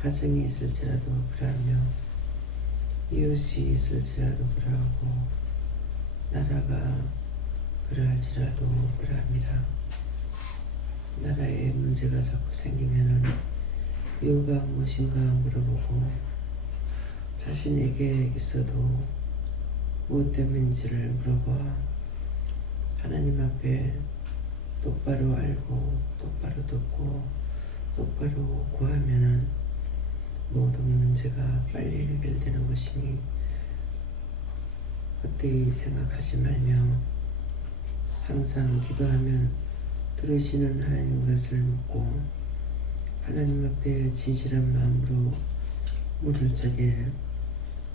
가정이 있을지라도 그러하며 이웃이 있을지라도 그러하고 나라가 그러할지라도 그러합니다. 나라에 문제가 자꾸 생기면은 이유가 무엇인가 물어보고 자신에게 있어도 무엇 때문인지를 물어봐 하나님 앞에 똑바로 알고 똑바로 듣고 똑바로 구하면은 모든 문제가 빨리 해결되는 것이니 헛되이 생각하지 말며 항상 기도하면 들으시는 하나님 것을 묻고 하나님 앞에 진실한 마음으로 물을 적에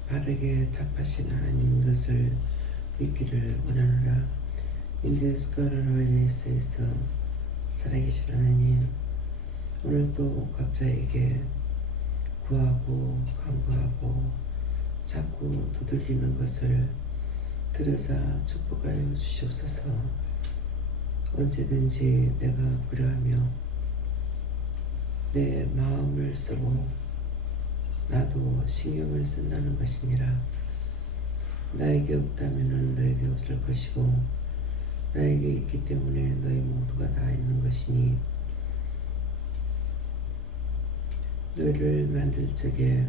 바르게 답하신 하나님 것을 믿기를 원하노라. 인데스카라노에서 살아계신 하나님, 오늘도 각자에게 구하고 간구하고 자꾸 두들리는 것을 들으사 축복하여 주시옵소서. 언제든지 내가 그러하며 내 마음을 쓰고 나도 신경을 쓴다는 것이니라. 나에게 없다면 너에게 없을 것이고 나에게 있기 때문에 너희 모두가 다 있는 것이니 너희를 만들 적에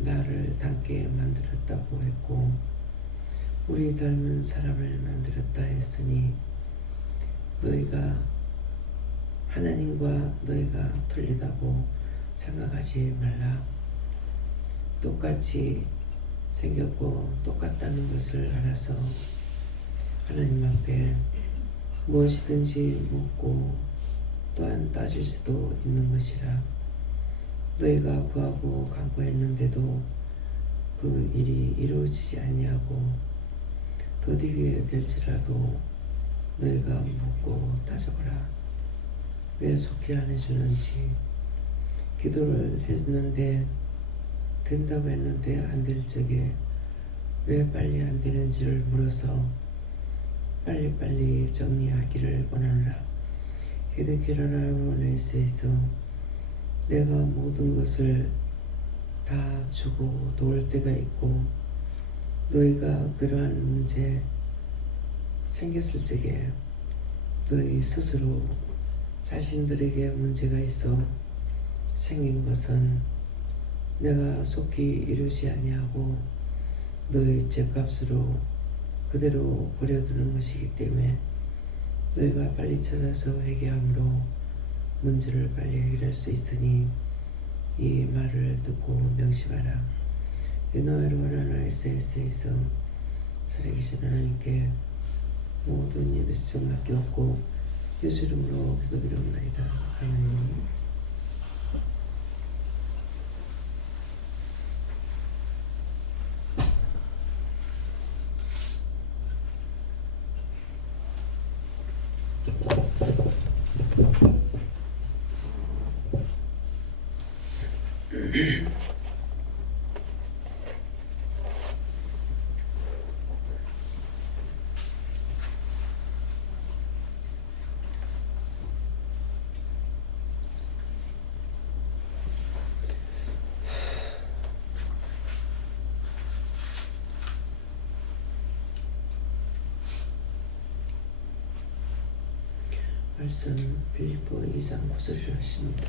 나를 닮게 만들었다고 했고 우리 닮은 사람을 만들었다 했으니 너희가 하나님과 너희가 틀리다고 생각하지 말라. 똑같이 생겼고 똑같다는 것을 알아서 하나님 앞에 무엇이든지 묻고 또한 따질 수도 있는 것이라. 너희가 구하고 간구했는데도 그 일이 이루어지지 아니하고 더디게 될지라도 너희가 묻고 따져보라. 왜 속히 안 해주는지, 기도를 했는데 된다고 했는데 안 될 적에 왜 빨리 안 되는지를 물어서 빨리빨리 정리하기를 원하노라. 히드케라라노네스에서 내가 모든 것을 다 주고 도울 때가 있고 너희가 그러한 문제 생겼을 적에 너희 스스로 자신들에게 문제가 있어 생긴 것은 내가 속히 이루지 아니하고 너희 죄값으로 그대로 버려두는 것이기 때문에 너희가 빨리 찾아서 회개함으로 문제를 빨리 해결할 수 있으니 이 말을 듣고 명심하라. 에노에로라나에스에서 살아계신 하나님께 모든 예배 수정 맡겼고 예수 이름으로 기도드리옵나이다. 아멘. 말씀 빌립보 2장 9절을 하십니다.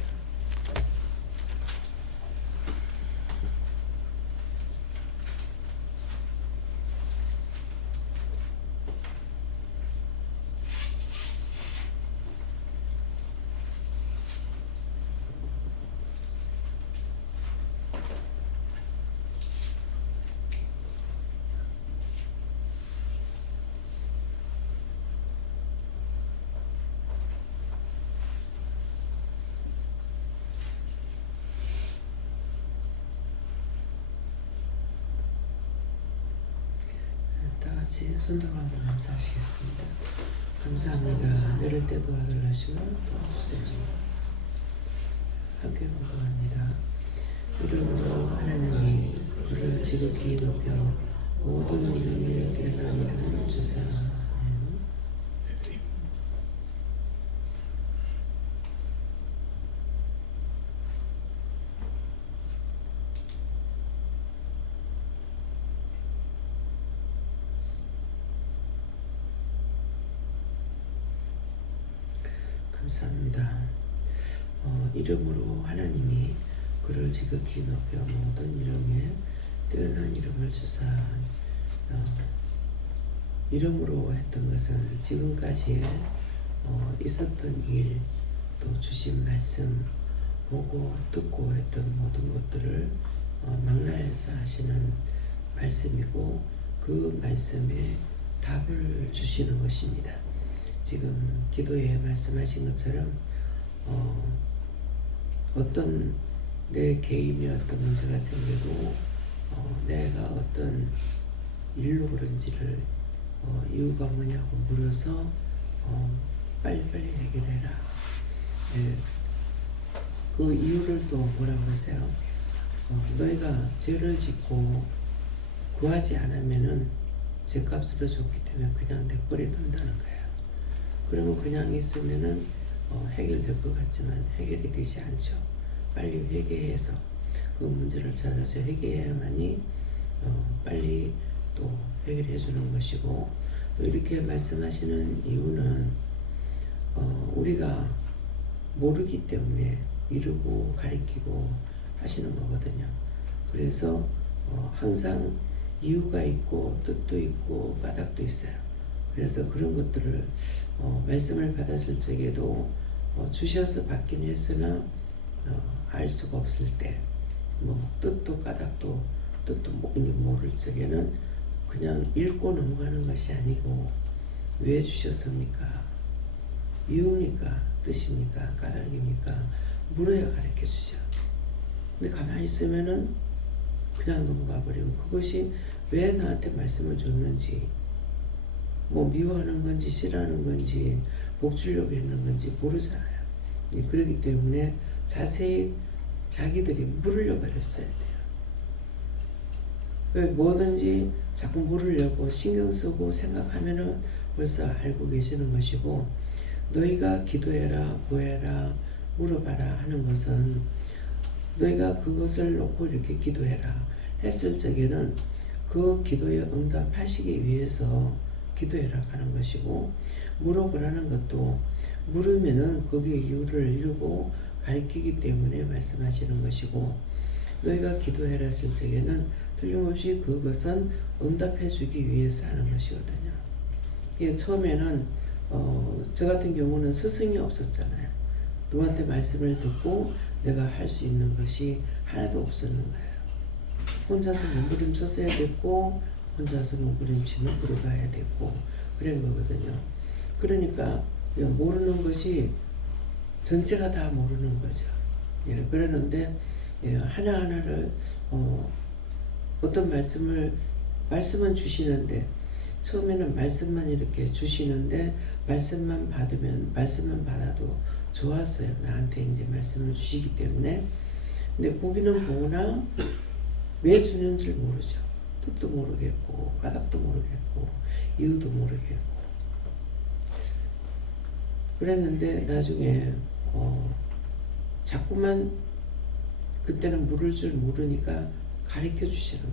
같이 손들어 한번 감사하시겠습니다. 감사합니다. 내릴 때도 아들 하시고 도와주세요. 함께 공부합니다. 이름으로 하나님이 우리를 지극히 높여 모든 이름에 뛰어난 이름을 주사. 감사합니다. 이름으로 하나님이 그를 지극히 높여 모든 이름에 뛰어난 이름을 주사 이름으로 했던 것은 지금까지 있었던 일, 또 주신 말씀, 보고 듣고 했던 모든 것들을 망라해서 하시는 말씀이고 그 말씀에 답을 주시는 것입니다. 지금 기도에 말씀하신 것처럼 어떤 내 개인이 어떤 문제가 생겨도 내가 어떤 일로 그런지를 이유가 뭐냐고 물어서 빨리빨리 해결해라. 예. 그 이유를 또 뭐라고 하세요? 너희가 죄를 짓고 구하지 않으면은 죄값으로 줬기 때문에 그냥 내버려 둔다는 거예요. 그러면 그냥 있으면은 해결될 것 같지만 해결이 되지 않죠. 빨리 회개해서 그 문제를 찾아서 회개해야만이 빨리 또 해결해 주는 것이고, 또 이렇게 말씀하시는 이유는 우리가 모르기 때문에 이루고 가리키고 하시는 거거든요. 그래서 항상 이유가 있고 뜻도 있고 까닭도 있어요. 그래서 그런 것들을 말씀을 받았을 적에도 주셔서 받긴 했으나 알 수가 없을 때 뜻도 까닭도 뜻도 모를 적에는 그냥 읽고 넘어가는 것이 아니고 왜 주셨습니까? 이유입니까? 뜻입니까? 까닭입니까? 물어야 가르쳐 주죠. 근데 가만히 있으면은 그냥 넘어가 버리면 그것이 왜 나한테 말씀을 줬는지, 미워하는 건지 싫어하는 건지 복 주려고 했는 건지 모르잖아요. 그렇기 때문에 자세히 자기들이 물으려고 했어야 돼요. 뭐든지 자꾸 물으려고 신경 쓰고 생각하면은 벌써 알고 계시는 것이고, 너희가 기도해라, 구해라, 물어봐라 하는 것은 너희가 그것을 놓고 이렇게 기도해라 했을 적에는 그 기도에 응답하시기 위해서 기도해라 하는 것이고, 물어보라는 것도 물으면은 거기에 이유를 이루고 가리키기 때문에 말씀하시는 것이고, 너희가 기도해라 했을 적에는 틀림없이 그것은 응답해 주기 위해서 하는 것이거든요. 처음에는 저 같은 경우는 스승이 없었잖아요. 누구한테 말씀을 듣고 내가 할 수 있는 것이 하나도 없었는 거예요. 혼자서 몸부림쳤어야 됐고, 혼자서 몸부림치면 들어가야 됐고, 그런 거거든요. 그러니까 모르는 것이 전체가 다 모르는 거죠. 그러는데 하나하나를 어떤 말씀은 주시는데, 처음에는 말씀만 이렇게 주시는데 말씀만 받아도 좋았어요. 나한테 이제 말씀을 주시기 때문에. 근데 보기는 보나 왜 주는지 모르죠. 뜻도 모르겠고 까닭도 모르겠고 이유도 모르겠고 그랬는데 나중에 자꾸만 그때는 물을 줄 모르니까 가르쳐 주시는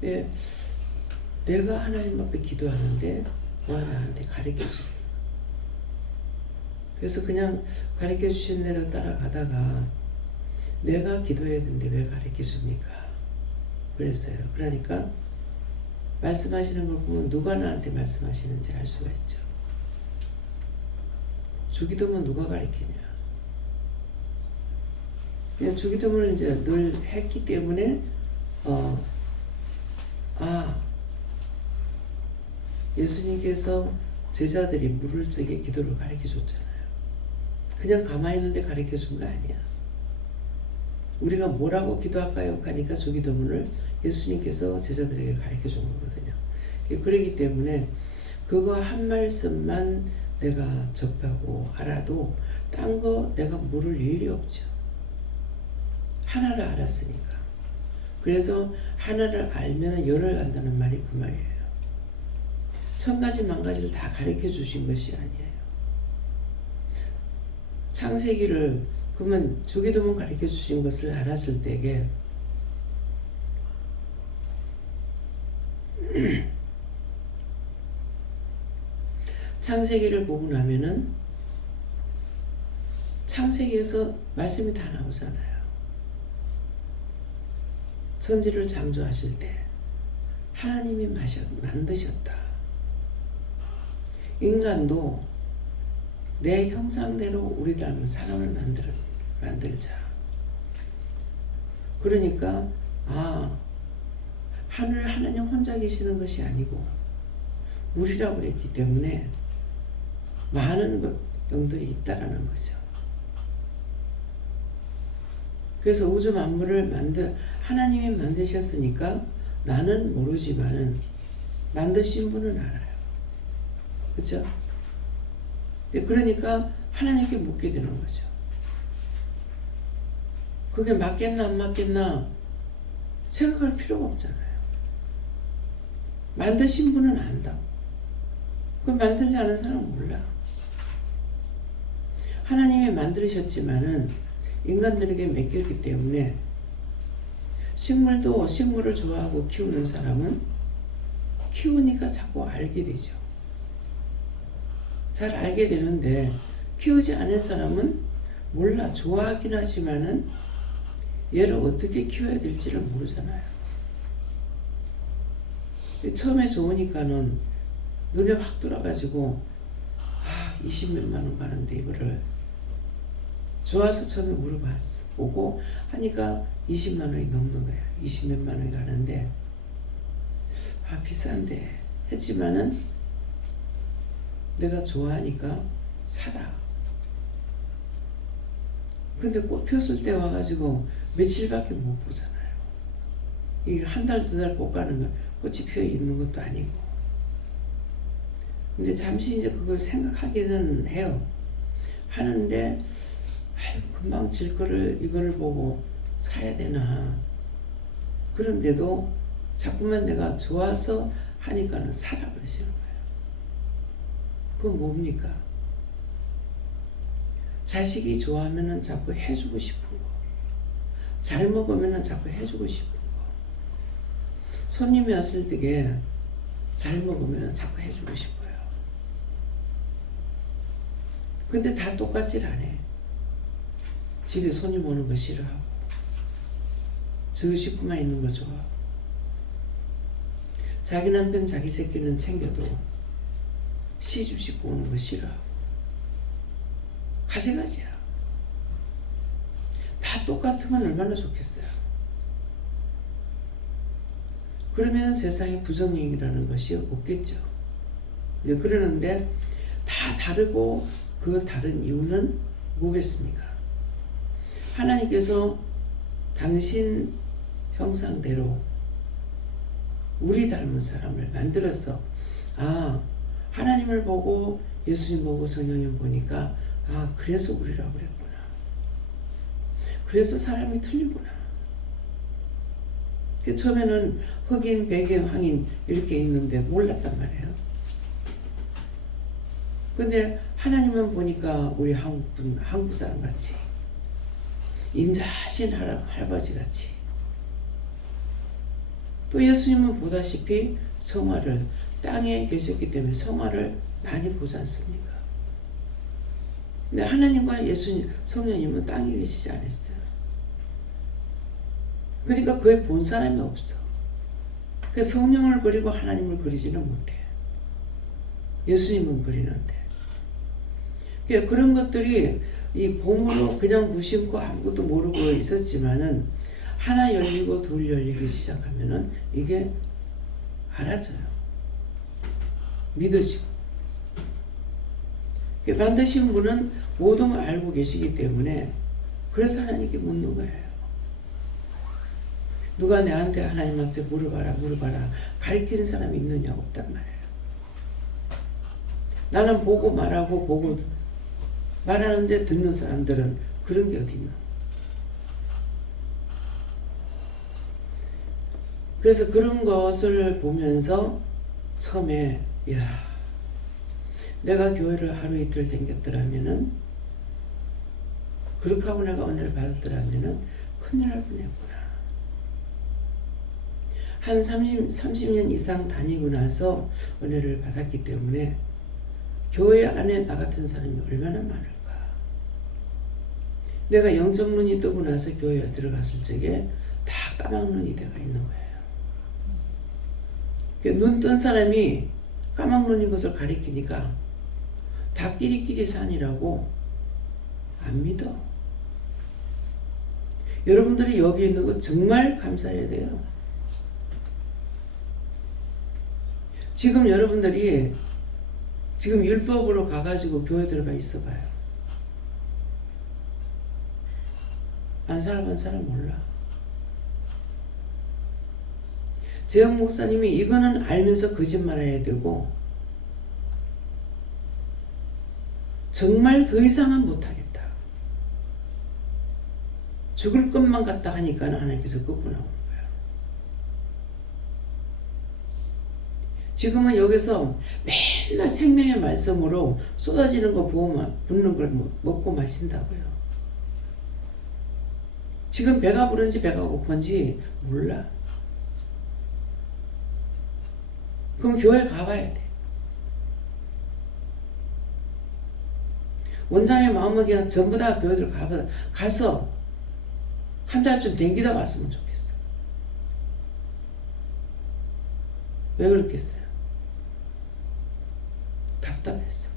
거예요. 내가 하나님 앞에 기도하는데 와 나한테 가르쳐 줘요. 그래서 그냥 가르쳐 주신 대로 따라가다가 내가 기도해야 되는데 왜 가르쳐 줍니까? 그랬어요. 그러니까 말씀하시는 걸 보면 누가 나한테 말씀하시는지 알 수가 있죠. 주기도문 누가 가르치냐? 그냥 주기도문을 이제 늘 했기 때문에 예수님께서 제자들이 물을 적에 기도를 가르쳐 줬잖아요. 그냥 가만히 있는데 가르쳐 준 거 아니야. 우리가 뭐라고 기도할까요? 하니까 주기도문을 예수님께서 제자들에게 가르쳐 준 거거든요. 그렇기 때문에 그거 한 말씀만 내가 접하고 알아도 딴 거 내가 물을 일이 없죠. 하나를 알았으니까. 그래서 하나를 알면 열을 안다는 말이 그 말이에요. 천 가지 만 가지를 다 가르쳐 주신 것이 아니에요. 창세기를 그러면 주기도문 가르쳐 주신 것을 알았을 때에 창세기를 보고 나면은 창세기에서 말씀이 다 나오잖아요. 천지를 창조하실 때 하나님이 만드셨다. 인간도 내 형상대로 우리 닮은 사람을 만들자. 그러니까 하늘 하나님 혼자 계시는 것이 아니고 우리라고 그랬기 때문에 많은 영들이 있다라는 거죠. 그래서 우주 만물을 하나님이 만드셨으니까 나는 모르지만은 만드신 분은 알아요. 그렇죠? 그러니까 하나님께 묻게 되는 거죠. 그게 맞겠나 안 맞겠나 생각할 필요가 없잖아요. 만드신 분은 안다고. 그 만들지 않은 사람은 몰라. 하나님이 만드셨지만은 인간들에게 맡겼기 때문에 식물을 좋아하고 키우는 사람은 키우니까 자꾸 알게 되죠. 잘 알게 되는데 키우지 않은 사람은 몰라. 좋아하긴 하지만은 얘를 어떻게 키워야 될지를 모르잖아요. 처음에 좋으니까는 눈에 확 돌아가지고 20몇만 원 가는데 이거를 좋아서 처음에 물어봤어. 보고 하니까 20만 원이 넘는 거야. 20몇만 원이 가는데 비싼데 했지만은 내가 좋아하니까 사라. 근데 꽃 폈을 때 와가지고 며칠밖에 못 보잖아요. 이게 한 달, 두 달 못 가는 거 꽃이 피어 있는 것도 아니고. 근데 잠시 이제 그걸 생각하기는 해요. 하는데 금방 질 거를 이거를 보고 사야 되나. 그런데도 자꾸만 내가 좋아서 하니까는 사라 그러시는 거예요. 그건 뭡니까? 자식이 좋아하면은 자꾸 해주고 싶은 거. 잘 먹으면은 자꾸 해주고 싶은 거. 손님이 왔을 때에 잘 먹으면은 자꾸 해주고 싶어요. 근데 다 똑같질 않아. 집에 손님 오는 거 싫어하고 저 식구만 있는 거 좋아하고 자기 남편 자기 새끼는 챙겨도 시집 싣고 오는 거 싫어하고 가지가지야. 다 똑같으면 얼마나 좋겠어요. 그러면 세상에 부정행위라는 것이 없겠죠. 그러는데 다 다르고 그 다른 이유는 뭐겠습니까? 하나님께서 당신 형상대로 우리 닮은 사람을 만들어서 하나님을 보고 예수님 보고 성령님 보니까 그래서 우리라고 그랬구나. 그래서 사람이 틀리구나. 처음에는 흑인, 백인, 황인 이렇게 있는데 몰랐단 말이에요. 근데 하나님은 보니까 우리 한국 사람 같이 인자하신 할아버지 같이 또 예수님은 보다시피 성화를 땅에 계셨기 때문에 성화를 많이 보지 않습니까? 근데 하나님과 예수님, 성령님은 땅에 계시지 않았어요. 그러니까 거의 본 사람이 없어. 그 성령을 그리고 하나님을 그리지는 못해. 예수님은 그리는데. 그러니까 그런 것들이 이 공으로 그냥 무심코 아무것도 모르고 있었지만은 하나 열리고 둘 열리기 시작하면은 이게 알아져요. 믿어지고. 만드신 분은 모든 걸 알고 계시기 때문에 그래서 하나님께 묻는 거예요. 누가 내한테 하나님한테 물어봐라 가르치는 사람이 있느냐 없단 말이에요. 나는 보고 말하고 보고 말하는데 듣는 사람들은 그런 게 어디 있나. 그래서 그런 것을 보면서 처음에 내가 교회를 하루 이틀 다녔더라면은 그렇게 하고 내가 은혜를 받았더라면은 큰일 날 뻔했구나. 한 30년 이상 다니고 나서 은혜를 받았기 때문에 교회 안에 나 같은 사람이 얼마나 많을까. 내가 영적 눈이 뜨고 나서 교회에 들어갔을 적에 다 까막 눈이 되어 있는 거예요. 눈 뜬 사람이 까막 눈인 것을 가리키니까 다 끼리끼리 산이라고 안 믿어. 여러분들이 여기 있는 거 정말 감사해야 돼요. 지금 여러분들이 지금 율법으로 가가지고 교회 들어가 있어봐요. 안 살아본 사람 몰라. 재영 목사님이 이거는 알면서 거짓말해야 되고 정말 더 이상은 못하겠다. 죽을 것만 같다 하니까 하나님께서 끄고 나오는 거야. 지금은 여기서 맨날 생명의 말씀으로 쏟아지는 거 붓는 걸 먹고 마신다고요. 지금 배가 부른지 배가 고픈지 몰라. 그럼 교회 가봐야 돼. 원장의 마음은 그냥 전부 다 교회들 가서 한 달쯤 댕기다 왔으면 좋겠어. 왜 그렇겠어요? 답답했어.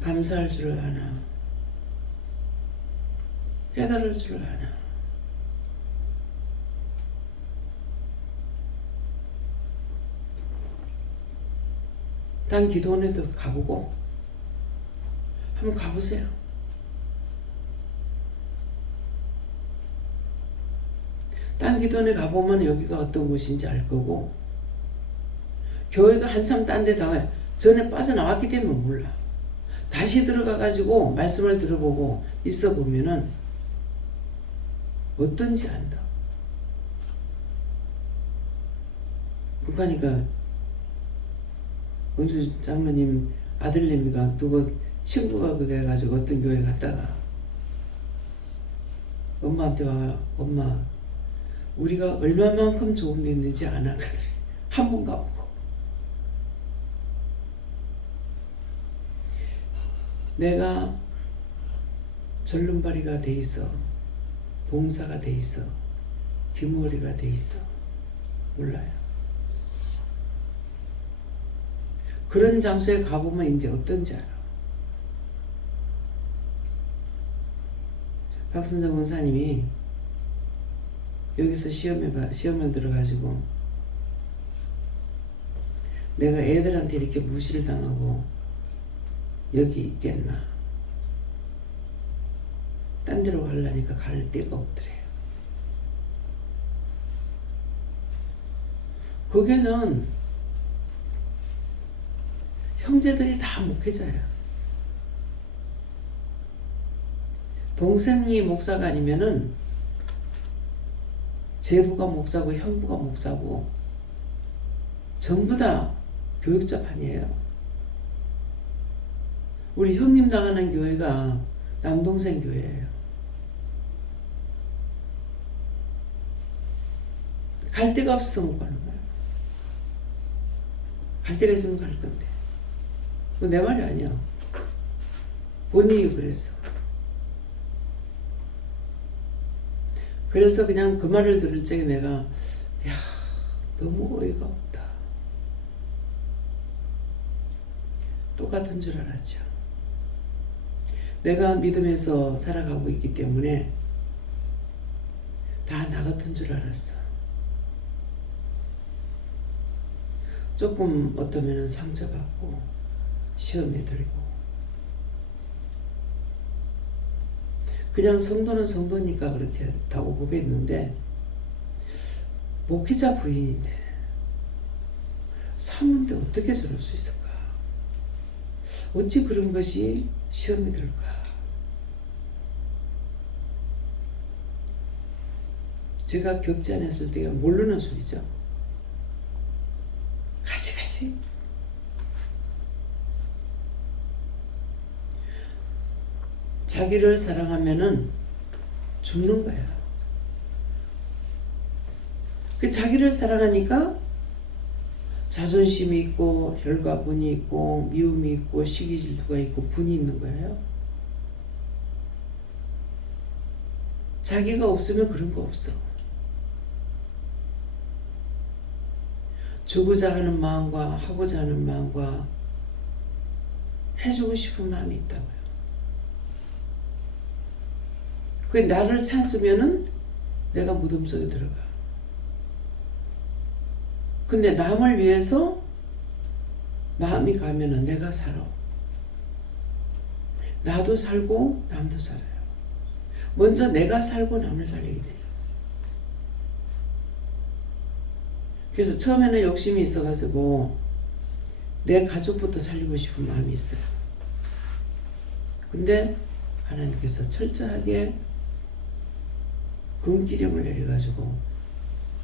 감사할 줄 아나? 깨달을 줄 아나? 단 기도원에도 가보고 한번 가보세요. 딴 기도원에 가보면 여기가 어떤 곳인지 알 거고 교회도 한참 딴 데 당해 전에 빠져나왔기 때문에 몰라. 다시 들어가가지고 말씀을 들어보고 있어 보면은 어떤지 안다. 그러니까 은주 장로님 아들내미가 누구 친구가 그게 해가지고 어떤 교회 갔다가 엄마한테 와, 엄마 우리가 얼마만큼 좋은 데 있는지 아나? 한 번 가보고 내가 절름발이가 돼 있어, 봉사가 돼 있어, 귀머리가 돼 있어, 몰라요. 그런 장소에 가보면 이제 어떤지 알아. 박선정 원사님이 여기서 시험을 들어가지고 내가 애들한테 이렇게 무시를 당하고 여기 있겠나. 딴 데로 가려니까 갈 데가 없더래요. 거기는 형제들이 다 목회자야. 동생이 목사가 아니면은 제부가 목사고 형부가 목사고 전부 다 교육자반이에요. 우리 형님 나가는 교회가 남동생 교회예요. 갈 데가 없어서 못 가는 거야. 갈 데가 있으면 갈 건데. 그거 내 말이 아니야. 본인이 그랬어. 그래서 그냥 그 말을 들을 적에 내가 야 너무 어이가 없다. 똑같은 줄 알았죠. 내가 믿음에서 살아가고 있기 때문에 다 나 같은 줄 알았어. 조금 어떠면 상처받고 시험에 들고 그냥 성도는 성도니까 그렇게 했다고 고백했는데 목회자 부인인데 사모인데 어떻게 저럴 수 있을까? 어찌 그런 것이 시험에 들까? 제가 겪지 않았을 때가 모르는 소리죠. 가지. 자기를 사랑하면은 죽는 거야. 그 자기를 사랑하니까 자존심이 있고 혈과분이 있고 미움이 있고 시기질투가 있고 분이 있는 거예요. 자기가 없으면 그런 거 없어. 주고자 하는 마음과 하고자 하는 마음과 해주고 싶은 마음이 있다고요. 그 나를 찾으면은 내가 무덤 속에 들어가. 근데 남을 위해서 마음이 가면은 내가 살아. 나도 살고 남도 살아요. 먼저 내가 살고 남을 살리게 돼요. 그래서 처음에는 욕심이 있어가지고 내 가족부터 살리고 싶은 마음이 있어요. 근데 하나님께서 철저하게 금기령을 내려가지고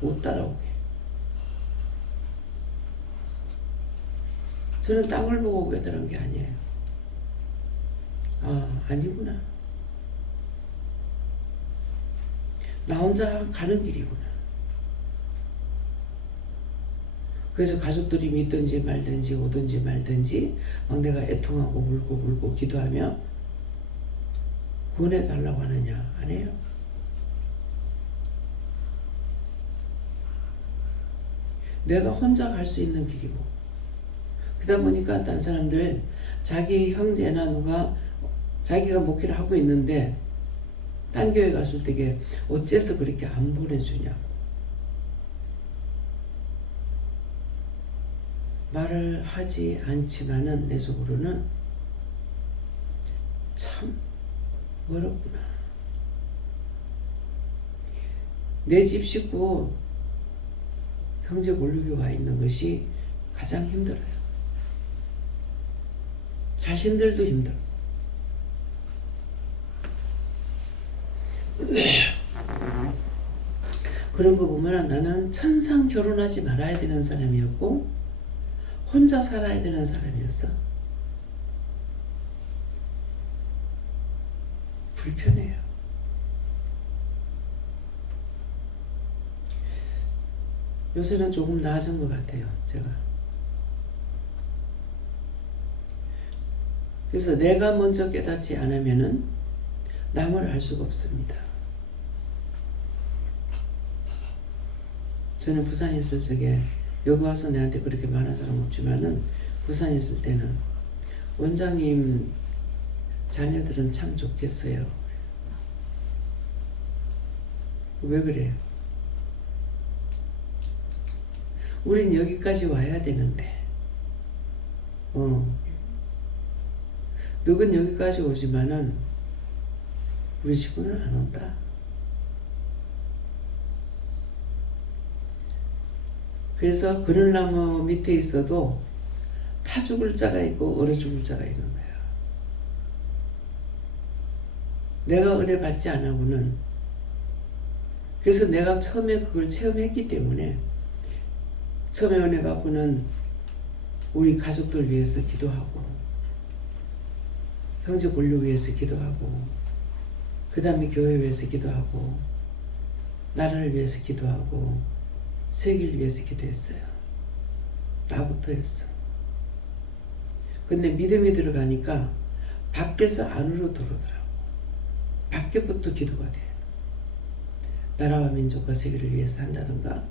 못 따라오게. 저는 땅을 보고 깨달은 게 아니에요. 아, 아니구나. 나 혼자 가는 길이구나. 그래서 가족들이 믿든지 말든지 오든지 말든지 막 내가 애통하고 울고 기도하며 구원해달라고 하느냐? 안 해요. 내가 혼자 갈 수 있는 길이고, 그러다 보니까 딴 사람들 자기 형제나 누가 자기가 목회를 하고 있는데 딴 교회 갔을 때게 어째서 그렇게 안 보내주냐고 말을 하지 않지만은 내 속으로는 참 어렵구나. 내 집 식구 형제 몰르게 와 있는 것이 가장 힘들어요. 자신들도 힘들어. 그런 거 보면 나는 천상 결혼하지 말아야 되는 사람이었고 혼자 살아야 되는 사람이었어. 불편해요. 요새는 조금 나아진 것 같아요, 제가. 그래서 내가 먼저 깨닫지 않으면은 남을 알 수가 없습니다. 저는 부산에 있을 적에 여기 와서 내한테 그렇게 말한 사람 없지만은 부산에 있을 때는 원장님 자녀들은 참 좋겠어요. 왜 그래요? 우린 여기까지 와야 되는데 너는 여기까지 오지만은 우리 집은 안 온다. 그래서 그늘나무 밑에 있어도 타 죽을 자가 있고 얼어 죽을 자가 있는 거야. 내가 은혜 받지 않으고는, 그래서 내가 처음에 그걸 체험했기 때문에 처음에 은혜 받고는 우리 가족들 위해서 기도하고 형제 본류 위해서 기도하고 그 다음에 교회 위해서 기도하고 나라를 위해서 기도하고 세계를 위해서 기도했어요. 나부터 했어. 근데 믿음이 들어가니까 밖에서 안으로 들어오더라고. 밖에부터 기도가 돼. 나라와 민족과 세계를 위해서 한다던가.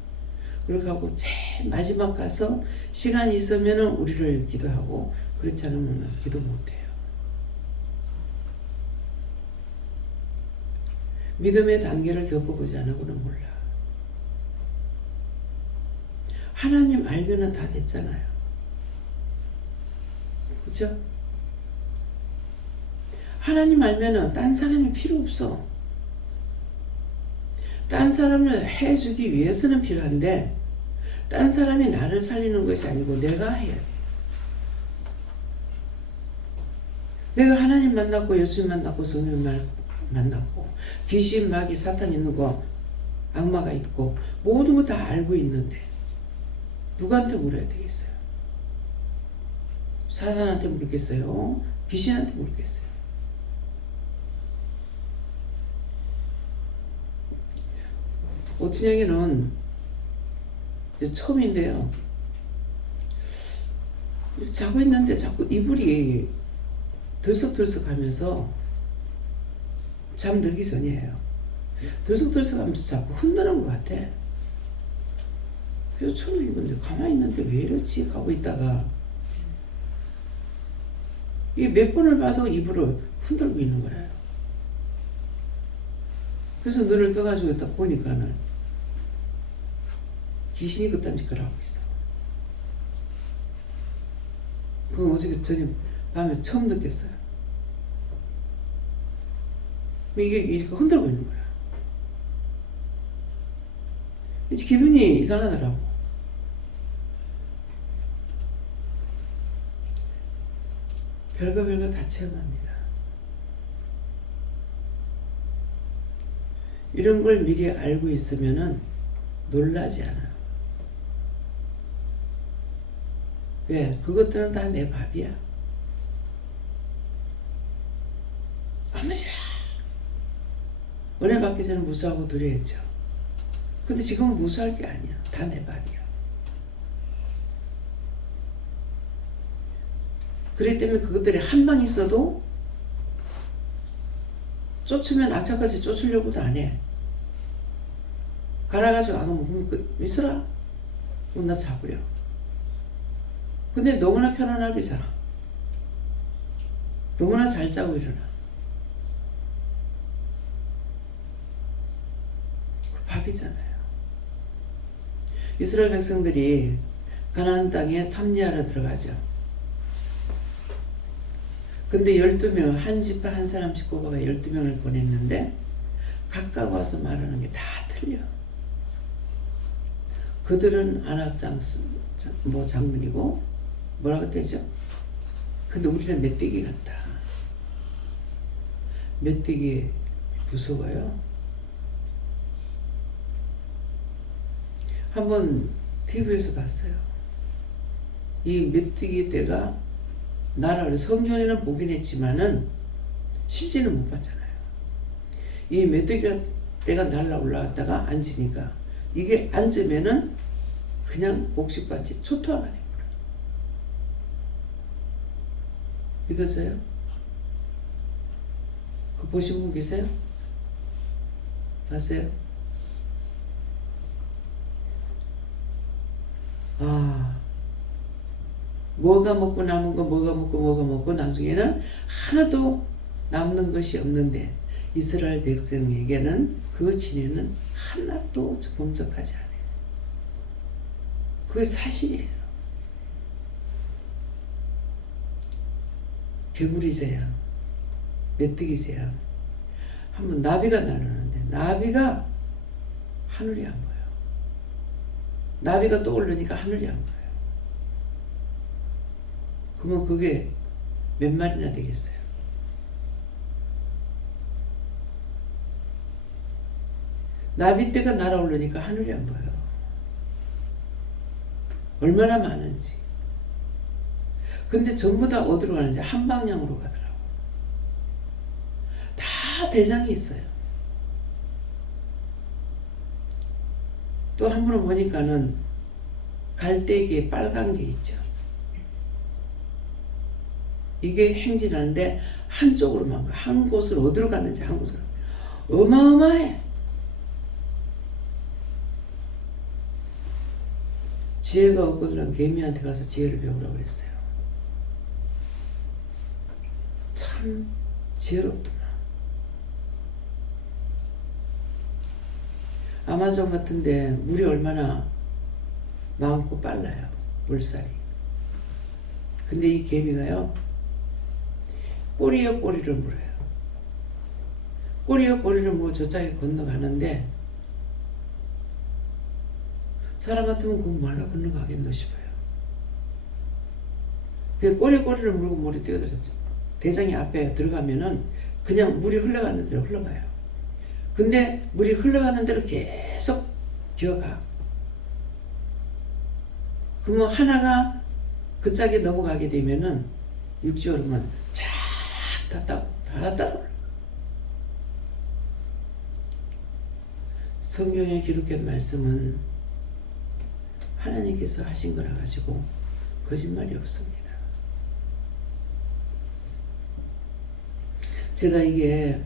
그렇게 하고 제일 마지막 가서 시간이 있으면 우리를 기도하고 그렇지 않으면 기도 못해요. 믿음의 단계를 겪어보지 않고는 몰라. 하나님 알면은 다 됐잖아요. 그죠? 하나님 알면은 딴 사람이 필요 없어. 딴 사람을 해주기 위해서는 필요한데 딴 사람이 나를 살리는 것이 아니고 내가 해야 돼. 내가 하나님 만났고 예수님 만났고 성령 만났고 귀신 마귀 사탄 있는 거 악마가 있고 모든 거 다 알고 있는데 누구한테 물어야 되겠어요? 사탄한테 물겠어요? 귀신한테 물겠어요? 오춘영이는 이제 처음인데요. 자고 있는데 자꾸 이불이 들썩들썩 하면서 잠들기 전이에요. 들썩들썩 하면서 자꾸 흔드는 것 같아. 그래서 처음에 이건데 가만히 있는데 왜 이러지? 하고 있다가 이게 몇 번을 봐도 이불을 흔들고 있는 거예요. 그래서 눈을 떠가지고 딱 보니까는 귀신이 그딴 짓을 하고 있어. 그건 어저께 저녁 밤에 처음 느꼈어요. 이게 이렇게 흔들고 있는 거야. 이제 기분이 이상하더라고. 별거 다 체험합니다. 이런 걸 미리 알고 있으면은 놀라지 않아요. 왜? 그것들은 다 내 밥이야. 아무지라. 은혜 받기 전에 무수하고 두려웠죠. 근데 지금은 무수할 게 아니야. 다 내 밥이야. 그렇기 때문에 그것들이 한 방 있어도 쫓으면 악착같이 쫓으려고도 안 해. 갈아가지고 안 오면 있으라. 나 자고요. 근데 너무나 편안하게 자. 너무나 잘 자고 일어나. 그 밥이잖아요. 이스라엘 백성들이 가나안 땅에 탐지하러 들어가죠. 근데 12명, 한 집에 한 사람씩 뽑아가 12명을 보냈는데 각각 와서 말하는 게 다 틀려. 그들은 안악 장군이고 뭐라고 되죠? 근데 우리는 메뚜기 같다. 메뚜기 무서워요. 한번 TV에서 봤어요. 이 메뚜기 떼가 나라를 성경에는 보긴 했지만은 실제는 못 봤잖아요. 이 메뚜기 떼가 날라 올라갔다가 앉으니까 이게 앉으면은 그냥 곡식밭이 초토화가 돼버려. 믿어져요? 그거 보신 분 계세요? 봤어요? 뭐가 먹고 남은 거 뭐가 먹고 나중에는 하나도 남는 것이 없는데 이스라엘 백성에게는 그 진해는 하나도 범접하지 않아요. 그게 사실이에요. 개구리제야, 메뚜기제야. 한번 나비가 날아오는데 나비가 하늘이 안 보여. 나비가 떠오르니까 하늘이 안 보여. 그러면 그게 몇 마리나 되겠어요? 나비떼가 날아오르니까 하늘이 안 보여. 얼마나 많은지. 근데 전부 다 어디로 가는지 한 방향으로 가더라고. 다 대장이 있어요. 또 한 번은 보니까는 갈대기에 빨간 게 있죠. 이게 행진하는데 한쪽으로만 가. 한 곳을 어디로 가는지 한 곳으로. 어마어마해. 지혜가 없거든 개미한테 가서 지혜를 배우라고 그랬어요. 참 지혜롭더만. 아마존 같은데 물이 얼마나 많고 빨라요. 물살이. 근데 이 개미가요. 꼬리에 꼬리를 물어요. 꼬리에 꼬리를 물어 저쪽에 건너가는데 사람 같으면 그거 말로 건너가겠노 싶어요. 그냥 꼬리에 꼬리를 물고 물이 뛰어들었어. 대장이 앞에 들어가면은 그냥 물이 흘러가는 대로 흘러가요. 근데 물이 흘러가는 대로 계속 기어가. 그러면 하나가 그 짝에 넘어가게 되면은 육지오르면 쫙 다 따라. 성경에 기록된 말씀은 하나님께서 하신 거라 가지고 거짓말이 없습니다. 제가 이게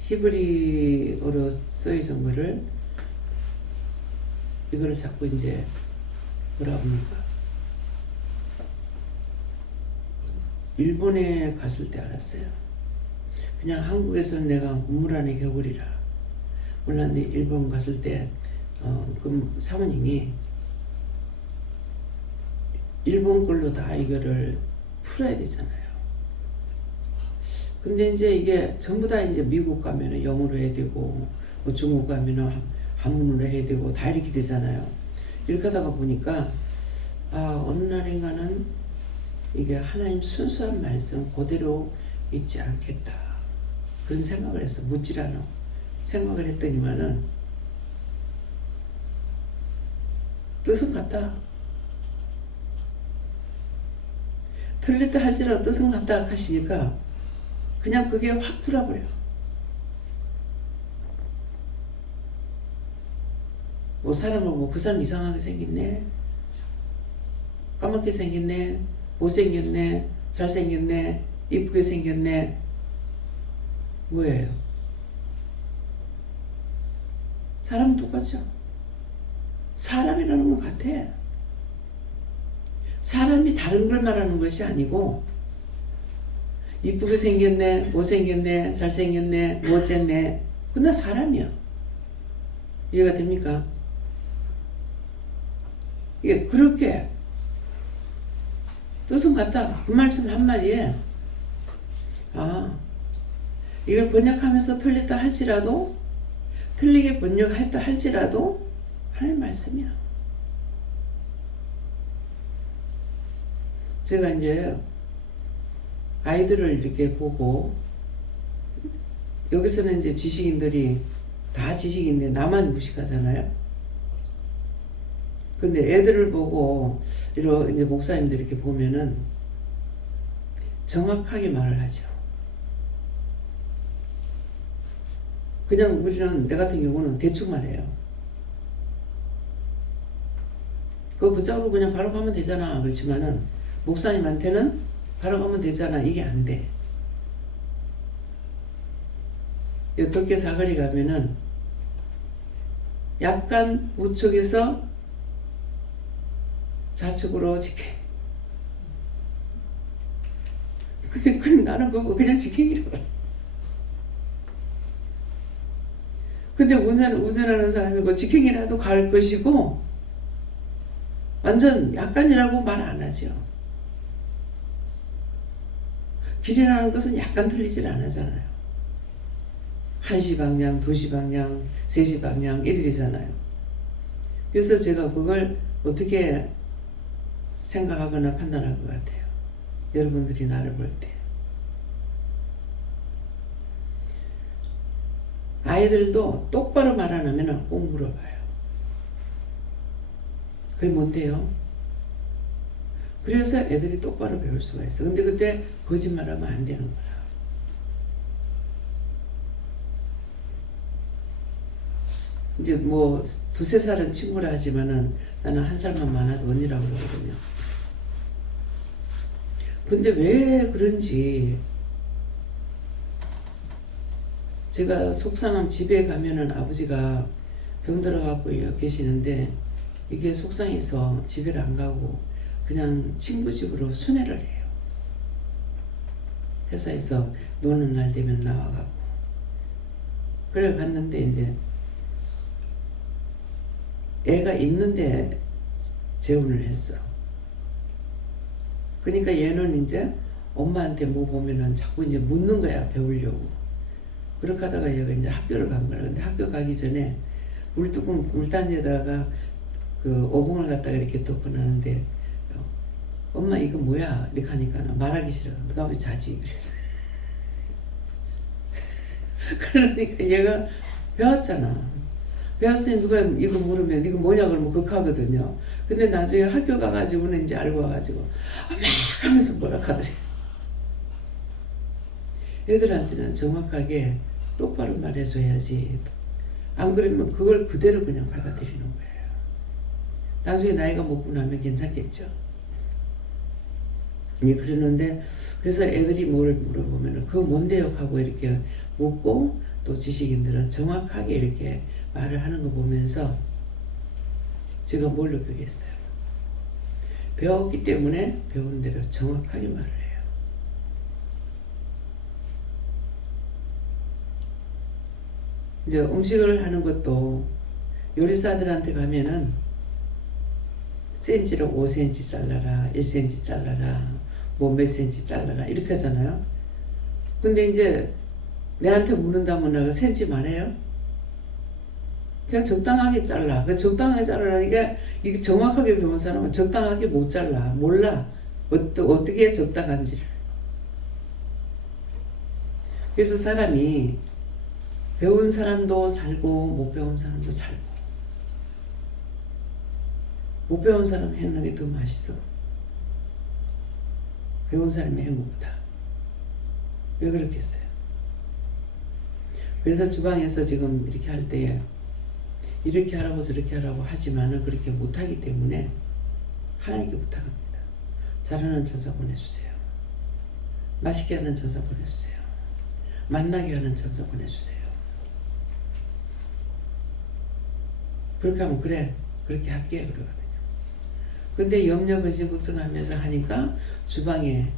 히브리어로 써있는 거를 이거를 자꾸 이제 뭐라 합니까? 일본에 갔을 때 알았어요. 그냥 한국에서는 내가 우물 안의 겨울이라 몰랐는데 일본 갔을 때 그 사모님이 일본 걸로 다 이거를 풀어야 되잖아요. 근데 이제 이게 전부 다 이제 미국 가면은 영어로 해야 되고 뭐 중국 가면은 한문으로 해야 되고 다 이렇게 되잖아요. 이렇게 하다가 보니까 어느 날인가는 이게 하나님 순수한 말씀 그대로 있지 않겠다 그런 생각을 했어. 묻질 않아. 생각을 했더니만은 뜻은 같다. 틀렸다 할지라도 뜻은 같다 하시니까 그냥 그게 확 들어버려. 뭐 사람을 뭐 그 사람 이상하게 생겼네, 까맣게 생겼네, 못생겼네, 잘생겼네, 이쁘게 생겼네. 뭐예요? 사람은 똑같죠. 사람이라는 건 같아. 사람이 다른 걸 말하는 것이 아니고 이쁘게 생겼네, 못생겼네, 잘생겼네, 뭐 어쨌네. 그건 사람이야. 이해가 됩니까? 이게 그렇게 뜻은 같다. 그 말씀 한마디에 이걸 번역하면서 틀렸다 할지라도 틀리게 번역했다 할지라도 하나님 말씀이야. 제가 이제 아이들을 이렇게 보고 여기서는 이제 지식인들이 다 지식인데 나만 무식하잖아요. 근데 애들을 보고 이런 이제 목사님들 이렇게 보면은 정확하게 말을 하죠. 그냥 우리는 내 같은 경우는 대충 말해요. 그거 붙잡고 그냥 바로 가면 되잖아. 그렇지만은 목사님한테는 바로 가면 되잖아. 이게 안 돼. 어떻게 사거리 가면은 약간 우측에서 좌측으로 직행. 근데 나는 그거 그냥 직행이라고. 근데 운전하는 사람이 그 직행이라도 갈 것이고 완전 약간이라고 말 안 하죠. 길이라는 것은 약간 틀리질 않잖아요. 1시 방향, 2시 방향, 3시 방향 이렇게 되잖아요. 그래서 제가 그걸 어떻게 생각하거나 판단할 것 같아요. 여러분들이 나를 볼 때. 아이들도 똑바로 말 안 하면 꼭 물어봐요. 그게 뭔데요? 그래서 애들이 똑바로 배울 수가 있어. 근데 그때 거짓말하면 안 되는 거야. 이제 뭐 2-3살은 친구라 하지만은 나는 1살만 많아도 언니라고 그러거든요. 근데 왜 그런지 제가 속상함 집에 가면은 아버지가 병들어 갖고 계시는데 이게 속상해서 집에를 안 가고 그냥 친구 집으로 순회를 해요. 회사에서 노는 날 되면 나와갖고 그래 갔는데 이제 애가 있는데 재혼을 했어. 그러니까 얘는 이제 엄마한테 뭐 보면은 자꾸 이제 묻는 거야. 배우려고. 그렇게 하다가 얘가 이제 학교를 간 거야. 근데 학교 가기 전에 물단지에다가 그 어봉을 갖다가 이렇게 덮어놨는데 엄마 이거 뭐야? 이렇게 하니까 말하기 싫어. 누가 왜 자지? 그랬어. 그러니까 얘가 배웠잖아. 배웠으니 누가 이거 물으면 이거 뭐냐 그러면 극하거든요. 근데 나중에 학교 가가지고는 이제 알고 와가지고 엄마 하면서 뭐라 하더래. 애들한테는 정확하게 똑바로 말해줘야지. 안 그러면 그걸 그대로 그냥 받아들이는 거예요. 나중에 나이가 먹고 나면 괜찮겠죠. 예, 그러는데 그래서 애들이 뭘 물어보면 그거 뭔데요? 하고 이렇게 묻고 또 지식인들은 정확하게 이렇게 말을 하는 거 보면서 제가 뭘 느끼겠어요? 배웠기 때문에 배운 대로 정확하게 말을 해요. 이제 음식을 하는 것도 요리사들한테 가면은 센치로 5cm 잘라라, 1cm 잘라라, 뭐 몇 cm 잘라라 이렇게 하잖아요. 근데 이제 내한테 묻는다면 내가 센치만 해요? 그냥 적당하게 잘라. 그 적당하게 잘라라. 이게 정확하게 배운 사람은 적당하게 못 잘라. 몰라. 어떻게 적당한지를. 그래서 사람이 배운 사람도 살고 못 배운 사람도 살고 못 배운 사람 해는 게 더 맛있어. 배운 사람의 행복보다. 왜 그렇겠어요? 그래서 주방에서 지금 이렇게 할 때에 이렇게 하라고 저렇게 하라고 하지만은 그렇게 못하기 때문에 하나님께 부탁합니다. 잘하는 천사 보내주세요. 맛있게 하는 천사 보내주세요. 만나게 하는 천사 보내주세요. 그렇게 하면 그래 그렇게 할게 그러거든요. 근데 염려 근심 걱정하면서 하니까 주방에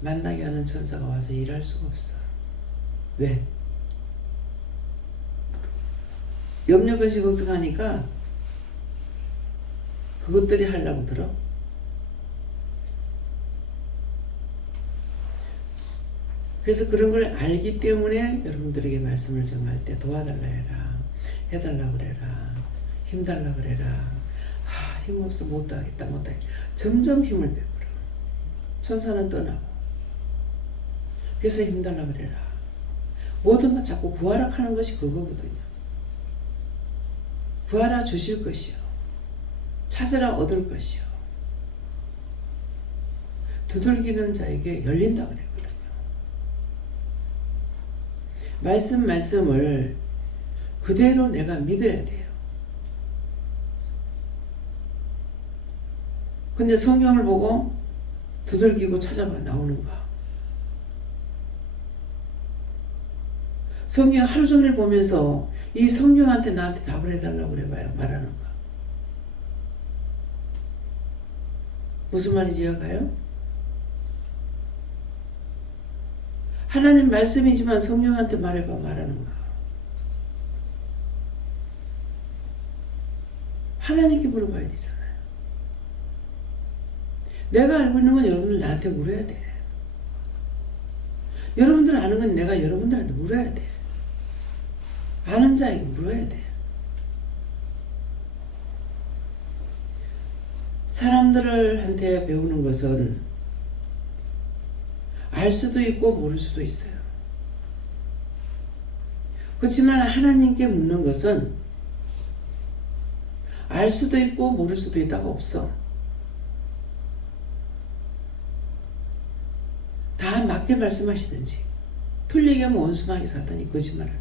만나게 하는 천사가 와서 일할 수가 없어. 왜? 염려 근심 걱정하니까 그것들이 하려고 들어. 그래서 그런 걸 알기 때문에 여러분들에게 말씀을 전할 때 도와달라 해라, 해달라 그래라, 힘달라 그래라. 힘없어 못하겠다 못하겠다. 점점 힘을 베풀어. 천사는 떠나고. 그래서 힘달라 그래라. 모든 것 자꾸 구하라 하는 것이 그거거든요. 구하라 주실 것이요. 찾으라 얻을 것이요. 두들기는 자에게 열린다 그랬거든요. 말씀을 그대로 내가 믿어야 돼요. 근데 성경을 보고 두들기고 찾아봐 나오는가? 성경 하루 종일 보면서 이 성경한테 나한테 답을 해달라고 그래봐요. 말하는가? 무슨 말인지 이해가요? 하나님 말씀이지만 성령한테 말해봐 말하는가? 하나님께 물어봐야 되잖아요. 내가 알고 있는 건 여러분들 나한테 물어야 돼. 여러분들 아는 건 내가 여러분들한테 물어야 돼. 아는 자에게 물어야 돼. 사람들한테 배우는 것은 알 수도 있고 모를 수도 있어요. 그렇지만 하나님께 묻는 것은 알 수도 있고 모를 수도 있다가 없어. 다 맞게 말씀하시든지 틀리게 하면 원수마귀 사탄이 거짓말하는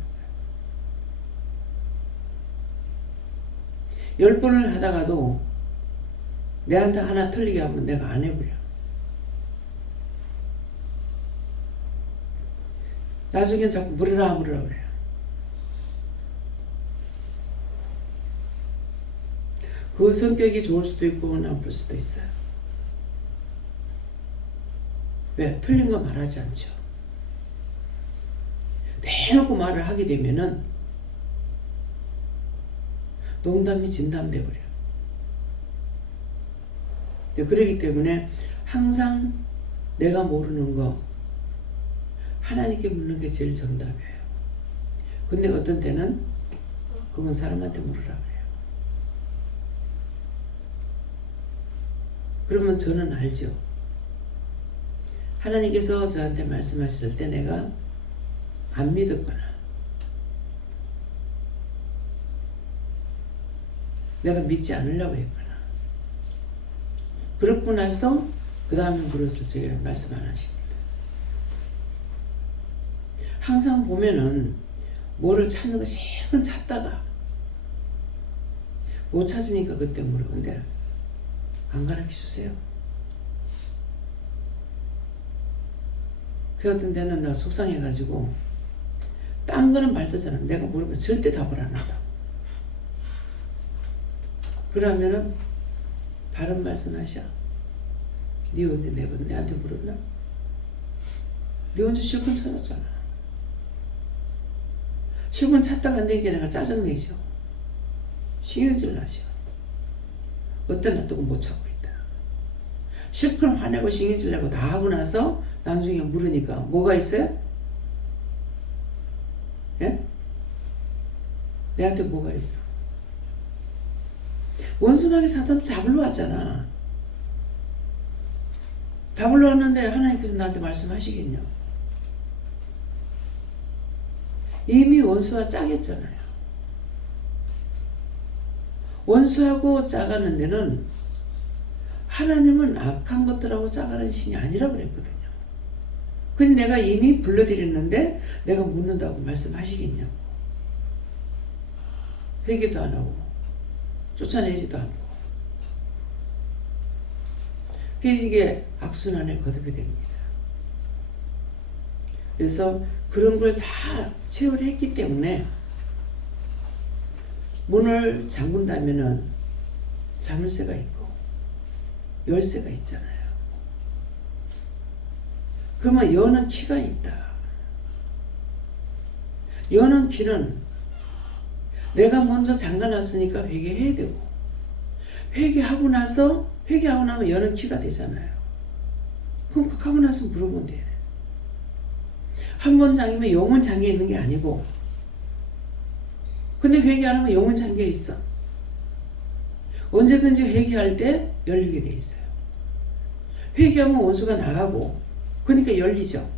거야. 10번을 하다가도 내한테 하나 틀리게 하면 내가 안 해버려. 나중에 자꾸 물으라 그래요. 그 성격이 좋을 수도 있고 나쁠 수도 있어요. 왜? 틀린 거 말하지 않죠. 대놓고 말을 하게 되면은 농담이 진담돼 버려요. 그렇기 때문에 항상 내가 모르는 거 하나님께 묻는 게 제일 정답이에요. 근데 어떤 때는 그건 사람한테 물으라 그래요. 그러면 저는 알죠. 하나님께서 저한테 말씀하셨을 때 내가 안 믿었거나 내가 믿지 않으려고 했거나 그렇고 나서 그 다음에 물었을 적에 말씀 안 하십니다. 항상 보면은 뭐를 찾는 거 실컷 찾다가 못 찾으니까 그때 물어본데 안 가르쳐 주세요. 그 어떤 데는 나 속상해가지고 딴 거는 말도잖아. 내가 물으면 절대 답을 안 한다. 그러면은 바른 말씀하셔. 네 언제 내한테 물었나? 네 언제 실컷 찾았잖아. 실컷 찾다가 안 되니까 내가 짜증내죠. 신경질 나죠. 어떤 놔두고 못 찾고 있다. 실컷 화내고 신경질 내고 다 하고 나서 나중에 물으니까 뭐가 있어요? 예? 내한테 뭐가 있어? 원순하게 사단한테 답을 놓았잖아. 답을 놓았는데 하나님께서 나한테 말씀하시겠냐? 이미 원수와 짜겠잖아요. 원수하고 짜가는 데는 하나님은 악한 것들하고 짜가는 신이 아니라고 그랬거든요. 근데 내가 이미 불러드렸는데 내가 묻는다고 말씀하시겠냐고. 회개도 안 하고 쫓아내지도 않고. 이게 악순환에 거듭이 됩니다. 그래서 그런 걸 다 체험을 했기 때문에 문을 잠근다면은 자물쇠가 있고 열쇠가 있잖아요. 그러면 여는 키가 있다. 여는 키는 내가 먼저 잠가놨으니까 회개해야 되고, 회개하고 나면 여는 키가 되잖아요. 그럼 하고 나서 물어보면 돼. 한 번 잠기면 영원 잠겨 있는 게 아니고, 근데 회개 안 하면 영원 잠겨 있어. 언제든지 회개할 때 열리게 돼 있어요. 회개하면 원수가 나가고, 그러니까 열리죠.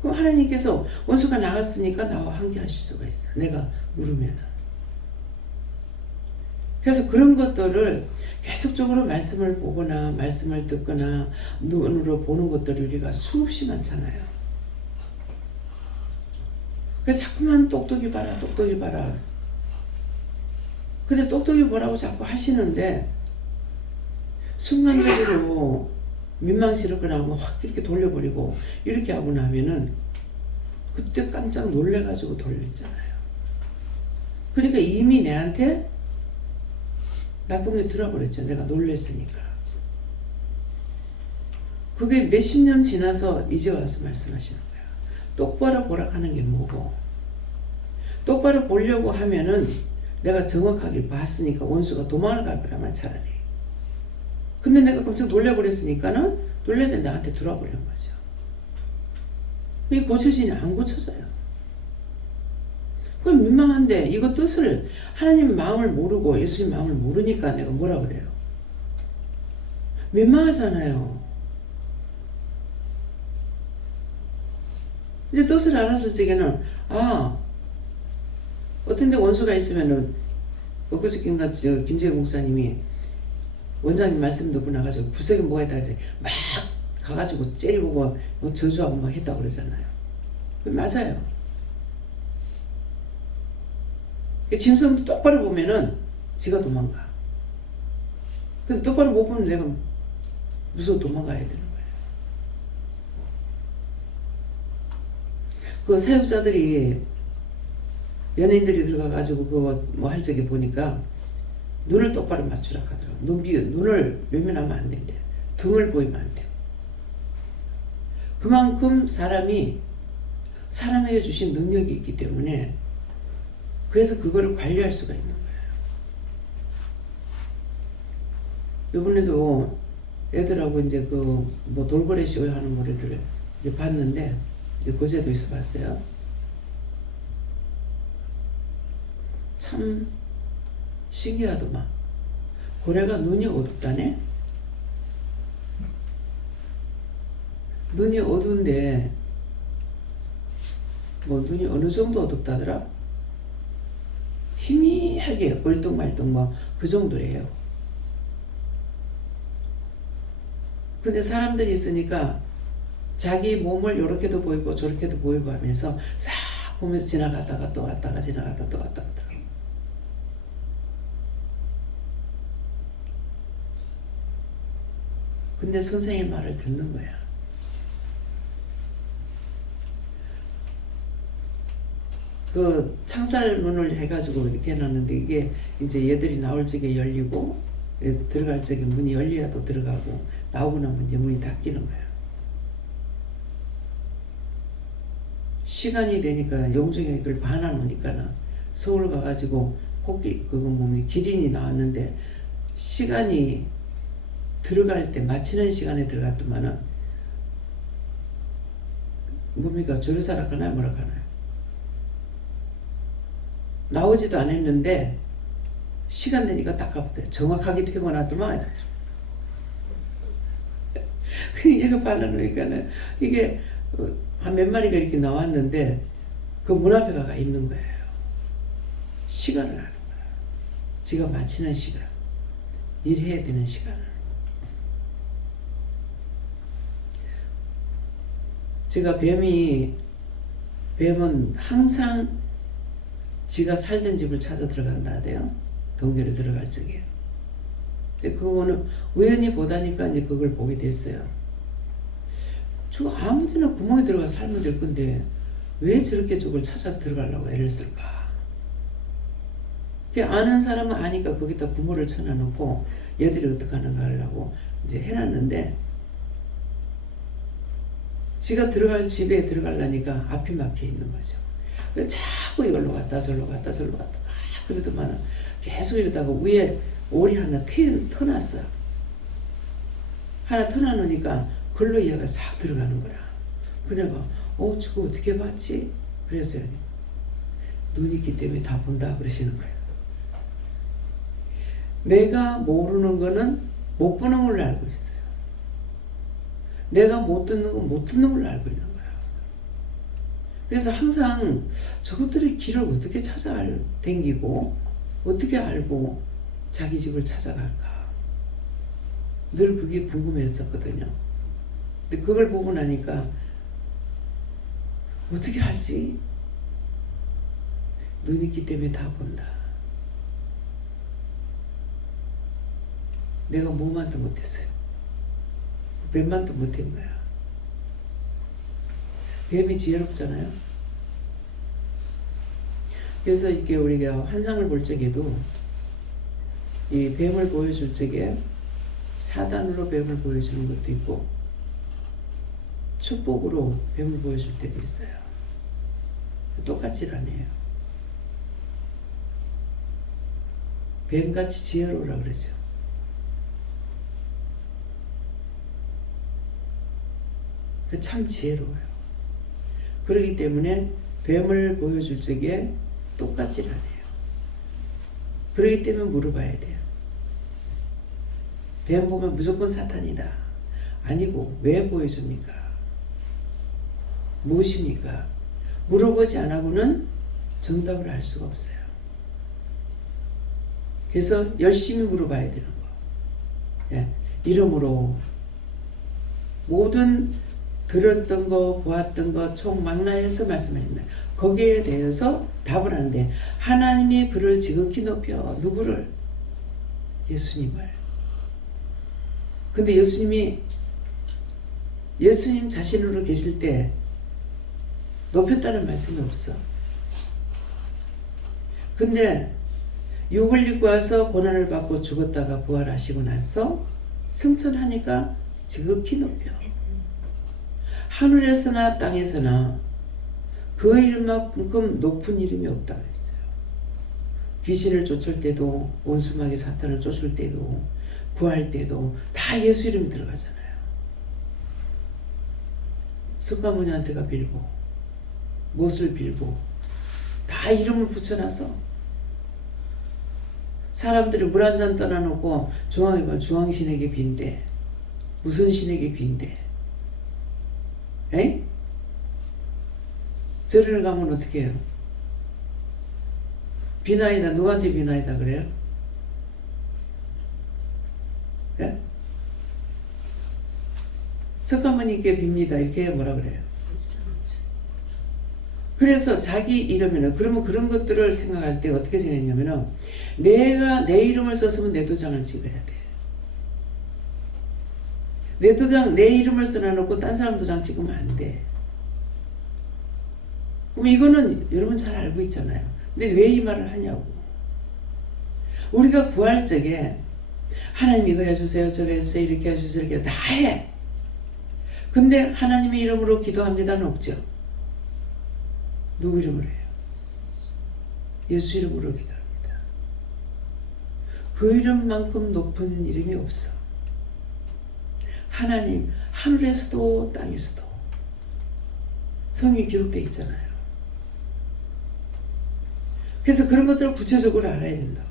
그럼 하나님께서 원수가 나갔으니까 나와 함께 하실 수가 있어. 내가 물으면. 그래서 그런 것들을 계속적으로 말씀을 보거나 말씀을 듣거나 눈으로 보는 것들이 우리가 수없이 많잖아요. 그래서 자꾸만 똑똑히 봐라, 똑똑히 봐라. 근데 똑똑히 보라고 자꾸 하시는데 순간적으로 민망스럽거나 하면 확 이렇게 돌려버리고 이렇게 하고 나면은 그때 깜짝 놀래가지고 돌렸잖아요. 그러니까 이미 내한테 나쁜 게 들어버렸죠. 내가 놀랬으니까. 그게 몇십 년 지나서 이제 와서 말씀하시는 거야. 똑바로 보라 하는 게 뭐고, 똑바로 보려고 하면은 내가 정확하게 봤으니까 원수가 도망을 갈 거라면 차라리. 근데 내가 깜짝 놀려버렸으니까는 놀랬는데 나한테 들어와버린 거죠. 이게 고쳐지냐? 안 고쳐져요. 그럼 민망한데 이거 뜻을 하나님 마음을 모르고 예수님 마음을 모르니까 내가 뭐라 그래요? 민망하잖아요. 이제 뜻을 알았을 적에는 어떤 데 원수가 있으면은 엊그저께인가 김재희 목사님이 원장님 말씀 듣고 나가지고 구석에 뭐가 있다 해서 막 가가지고 째리고 저주하고 막 했다고 그러잖아요. 맞아요. 짐승도 똑바로 보면은 지가 도망가. 근데 똑바로 못 보면 내가 무서워 도망가야 되는 거예요. 그 사역자들이 연예인들이 들어가가지고 그거 뭐 할 적에 보니까 눈을 똑바로 맞추라 하더라고. 눈을 외면하면 안 된대. 등을 보이면 안 돼. 그만큼 사람에게 주신 능력이 있기 때문에 그래서 그거를 관리할 수가 있는 거예요. 이번에도 애들하고 이제 뭐 돌고래 쇼 하는 노래를 봤는데 거제도 있어 봤어요. 참 신기하더만. 고래가 눈이 어둡다네. 눈이 어두운데 뭐 눈이 어느 정도 어둡다더라? 희미하게 얼뚱말뚱 뭐 그 정도예요. 근데 사람들이 있으니까 자기 몸을 이렇게도 보이고 저렇게도 보이고 하면서 싹 보면서 지나가다가 또 왔다가 지나갔다 또 왔다가. 근데 선생의 말을 듣는 거야. 그 창살문을 해가지고 이렇게 해놨는데 이게 이제 얘들이 나올 적에 열리고 들어갈 적에 문이 열려야 또 들어가고 나오고 나면 이제 문이 닫히는 거야. 시간이 되니까 용종이 그걸 반환하니까 서울 가가지고 그거 뭡니까 기린이 나왔는데 시간이 들어갈 때 마치는 시간에 들어갔더만은 뭡니까 조르사라 가나요 뭐라 가나요 나오지도 않았는데 시간 되니까 딱 가보더래. 정확하게 퇴근하더만. 그 얘가 반환하니까는 이게 한 몇 마리가 이렇게 나왔는데 그 문 앞에 가가 있는 거예요. 시간을 아는 거야. 지가 마치는 시간, 일해야 되는 시간을. 제가 뱀은 항상 지가 살던 집을 찾아 들어간다 하대요. 동교를 들어갈 적에. 근데 그거는 우연히 보다니까 이제 그걸 보게 됐어요. 저 아무데나 구멍에 들어가서 살면 될 건데 왜 저렇게 저걸 찾아서 들어가려고 애를 쓸까? 아는 사람은 아니까 거기다 구멍을 쳐놔놓고 얘들이 어떻게 하는가 하려고 이제 해놨는데 지가 들어갈 집에 들어가려니까 앞이 막혀 있는 거죠. 자꾸 이걸로 갔다 저로 갔다 저로 갔다 그러더만 계속 이러다가 위에 오리 하나 터놨어. 하나 터놔놓으니까 글로 얘가 싹 들어가는 거라. 그래가 저거 어떻게 봤지? 그랬어요. 눈이 있기 때문에 다 본다 그러시는 거예요. 내가 모르는 거는 못 보는 걸로 알고 있어요. 내가 못 듣는 건 못 듣는 걸로 알고 있는 거야. 그래서 항상 저것들의 길을 어떻게 댕기고 어떻게 알고 자기 집을 찾아갈까 늘 그게 궁금했었거든요. 근데 그걸 보고 나니까 어떻게 알지? 눈 있기 때문에 다 본다. 내가 뭐만도 못했어요. 뱀만도 못한 거야. 뱀이 지혜롭잖아요. 그래서 이렇게 우리가 환상을 볼 적에도 이 뱀을 보여줄 적에 사단으로 뱀을 보여주는 것도 있고 축복으로 뱀을 보여줄 때도 있어요. 똑같이 아니에요. 뱀같이 지혜로우라 그러죠. 그 참 지혜로워요. 그렇기 때문에 뱀을 보여줄 적에 똑같지 않아요. 그렇기 때문에 물어봐야 돼요. 뱀 보면 무조건 사탄이다. 아니고 왜 보여줍니까? 무엇입니까? 물어보지 않고는 정답을 알 수가 없어요. 그래서 열심히 물어봐야 되는 거. 예, 이름으로 모든 들었던 거, 보았던 거 총 망라해서 말씀하신다. 거기에 대해서 답을 하는데 하나님이 그를 지극히 높여 누구를? 예수님을. 근데 예수님 자신으로 계실 때 높였다는 말씀이 없어. 근데 육을 입고 와서 고난을 받고 죽었다가 부활하시고 나서 승천하니까 지극히 높여. 하늘에서나 땅에서나 그 이름만큼 높은 이름이 없다고 했어요. 귀신을 쫓을 때도 원수마귀 사탄을 쫓을 때도 구할 때도 다 예수 이름이 들어가잖아요. 석가모니한테가 빌고 못을 빌고 다 이름을 붙여놔서 사람들이 물 한 잔 떠나놓고 중앙신에게 빈대 무슨 신에게 빈대 에? 절을 가면 어떻게 해요? 비나이다. 누구한테 비나이다 그래요? 예? 석가모니께 빕니다. 이렇게 뭐라 그래요? 그래서 자기 이름에는 그러면 그런 것들을 생각할 때 어떻게 생각했냐면은 내가 내 이름을 썼으면 내 도장을 찍어야 돼. 내 도장, 내 이름을 써놔놓고 딴 사람 도장 찍으면 안 돼. 그럼 이거는 여러분 잘 알고 있잖아요. 근데 왜 이 말을 하냐고. 우리가 구할 적에 하나님 이거 해주세요, 저거 해주세요, 이렇게 해주세요, 이렇게 다 해. 근데 하나님의 이름으로 기도합니다는 없죠. 누구 이름으로 해요? 예수 이름으로 기도합니다. 그 이름만큼 높은 이름이 없어. 하나님, 하늘에서도 땅에서도 성경이 기록되어 있잖아요. 그래서 그런 것들을 구체적으로 알아야 된다고.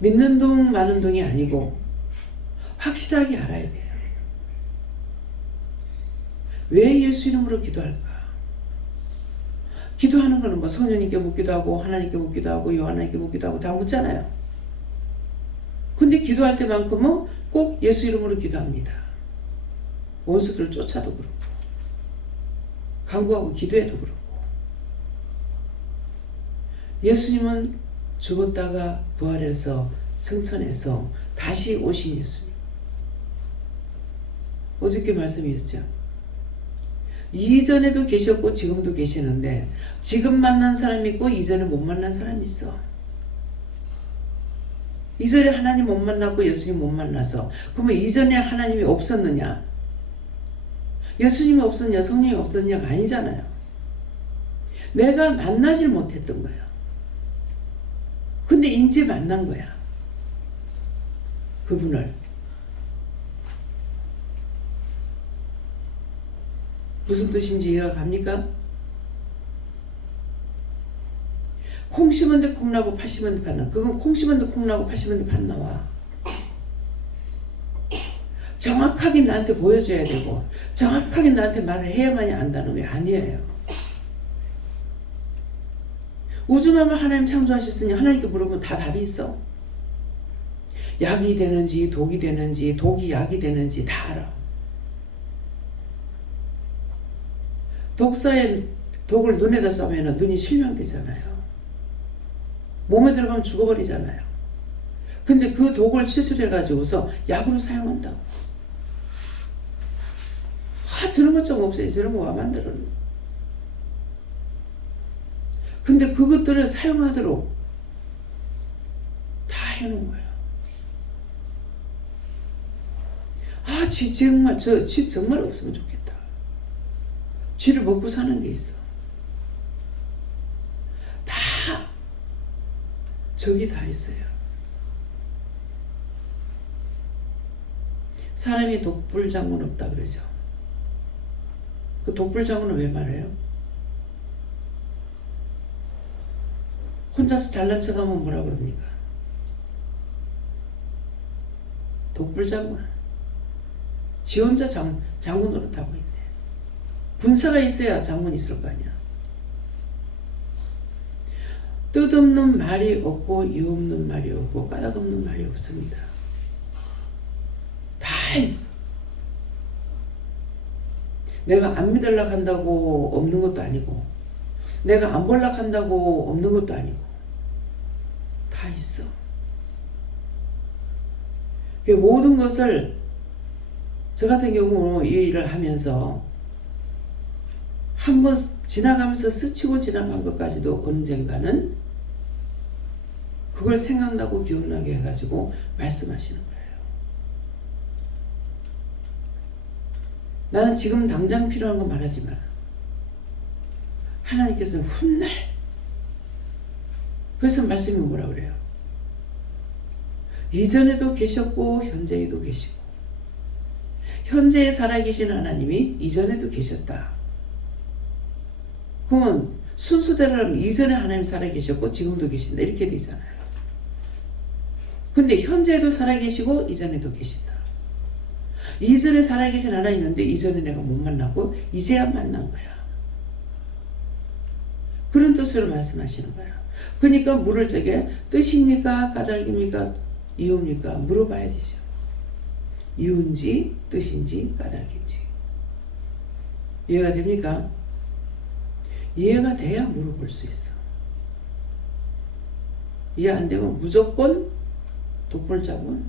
믿는 동 마는 동이 아니고 확실하게 알아야 돼요. 왜 예수 이름으로 기도할까? 기도하는 거는 뭐 성령님께 묻기도 하고 하나님께 묻기도 하고 요한에게 묻기도 하고 다 묻잖아요. 근데 기도할 때만큼은 꼭 예수 이름으로 기도합니다. 원수들을 쫓아도 그렇고 간구하고 기도해도 그렇고. 예수님은 죽었다가 부활해서 승천해서 다시 오신 예수님. 어저께 말씀이 있었죠. 이전에도 계셨고 지금도 계시는데 지금 만난 사람이 있고 이전에 못 만난 사람이 있어. 이전에 하나님 못 만났고 예수님 못 만나서 그러면 이전에 하나님이 없었느냐? 예수님이 없었냐? 성령이 없었냐가 아니잖아요. 내가 만나질 못했던 거예요. 근데 이제 만난 거야. 그분을. 무슨 뜻인지 이해가 갑니까? 콩 심은데 콩 나고 팥 심은데 팥 나. 그건 콩 심은데 콩 나고 팥 심은데 팥 나와. 정확하게 나한테 보여줘야 되고 정확하게 나한테 말을 해야만이 안다는 게 아니에요. 우주만물 하나님 창조하셨으니 하나님께 물어보면 다 답이 있어. 약이 되는지 독이 되는지 독이 약이 되는지 다 알아. 독사에 독을 눈에다 쏘면 눈이 실명되잖아요. 몸에 들어가면 죽어버리잖아요. 근데 그 독을 치술해가지고서 약으로 사용한다고. 저런 것 좀 없어요. 저런 거 와 만들었노. 근데 그것들을 사용하도록 다 해놓은 거예요. 쥐 정말, 쥐 정말 없으면 좋겠다. 쥐를 먹고 사는 게 있어. 다, 적이 다 있어요. 사람이 독불장군 없다 그러죠. 그 독불장군은 왜 말해요? 혼자서 잘난 척하면 뭐라 그럽니까? 독불장군. 지 혼자 장군 노릇하고 있네. 군사가 있어야 장군이 있을 거 아니야. 뜻없는 말이 없고 이유 없는 말이 없고 까닭 없는 말이 없습니다. 다 있어. 내가 안 믿으려고 한다고 없는 것도 아니고 내가 안 보려고 한다고 없는 것도 아니고 다 있어. 그 모든 것을 저 같은 경우 이 일을 하면서 한번 지나가면서 스치고 지나간 것까지도 언젠가는 그걸 생각나고 기억나게 해가지고 말씀하시는 거예요. 나는 지금 당장 필요한 거 말하지 마라. 하나님께서는 훗날. 그래서 말씀이 뭐라 그래요? 이전에도 계셨고 현재에도 계시고 현재에 살아계신 하나님이 이전에도 계셨다. 그러면 순서대로 하면 이전에 하나님 살아계셨고 지금도 계신다 이렇게 되잖아요. 근데 현재에도 살아계시고 이전에도 계신다. 이전에 살아계신 하나님인데 이전에 내가 못 만나고 이제야 만난 거야. 그런 뜻으로 말씀하시는 거야. 그러니까 물을 적에 뜻입니까? 까닭입니까? 이유입니까? 물어봐야 되죠. 이유인지 뜻인지 까닭인지. 이해가 됩니까? 이해가 돼야 물어볼 수 있어. 이해 안 되면 무조건 독불장군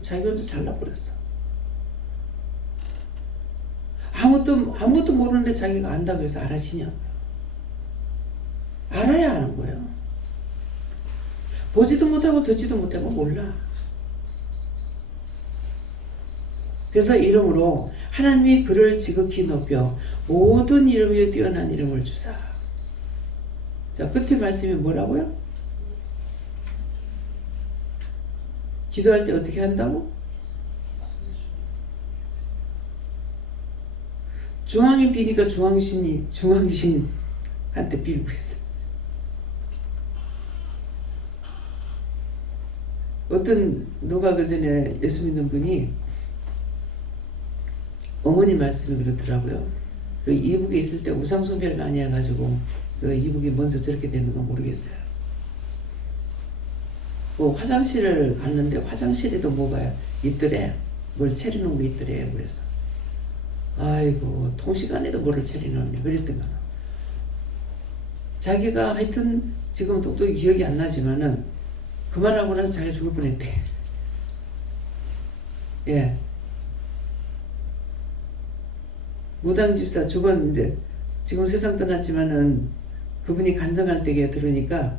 자기 혼자 잘나버렸어. 아무것도 모르는데 자기가 안다고 해서 알아지냐고요. 알아야 아는 거예요. 보지도 못하고 듣지도 못하고 몰라. 그래서 이름으로 하나님이 그를 지극히 높여 모든 이름 위에 뛰어난 이름을 주사. 자, 끝에 말씀이 뭐라고요? 기도할 때 어떻게 한다고? 중앙이 비니까 중앙신한테 빌고 있어. 누가 그 전에 예수 믿는 분이 어머니 말씀이 그렇더라고요. 그 이북에 있을 때 우상숭배를 많이 해가지고 그 이북이 먼저 저렇게 되는 건 모르겠어요. 뭐 화장실을 갔는데 화장실에도 뭐가 있더래. 뭘 차려놓은 거 있더래. 그래서 아이고 통시간에도 뭐를 차려놓네. 그랬더만 자기가 하여튼 지금 똑똑히 기억이 안 나지만은 그만하고 나서 자기가 죽을 뻔했대. 예. 무당집사 이제 지금 세상 떠났지만은 그분이 간증할 때에 들으니까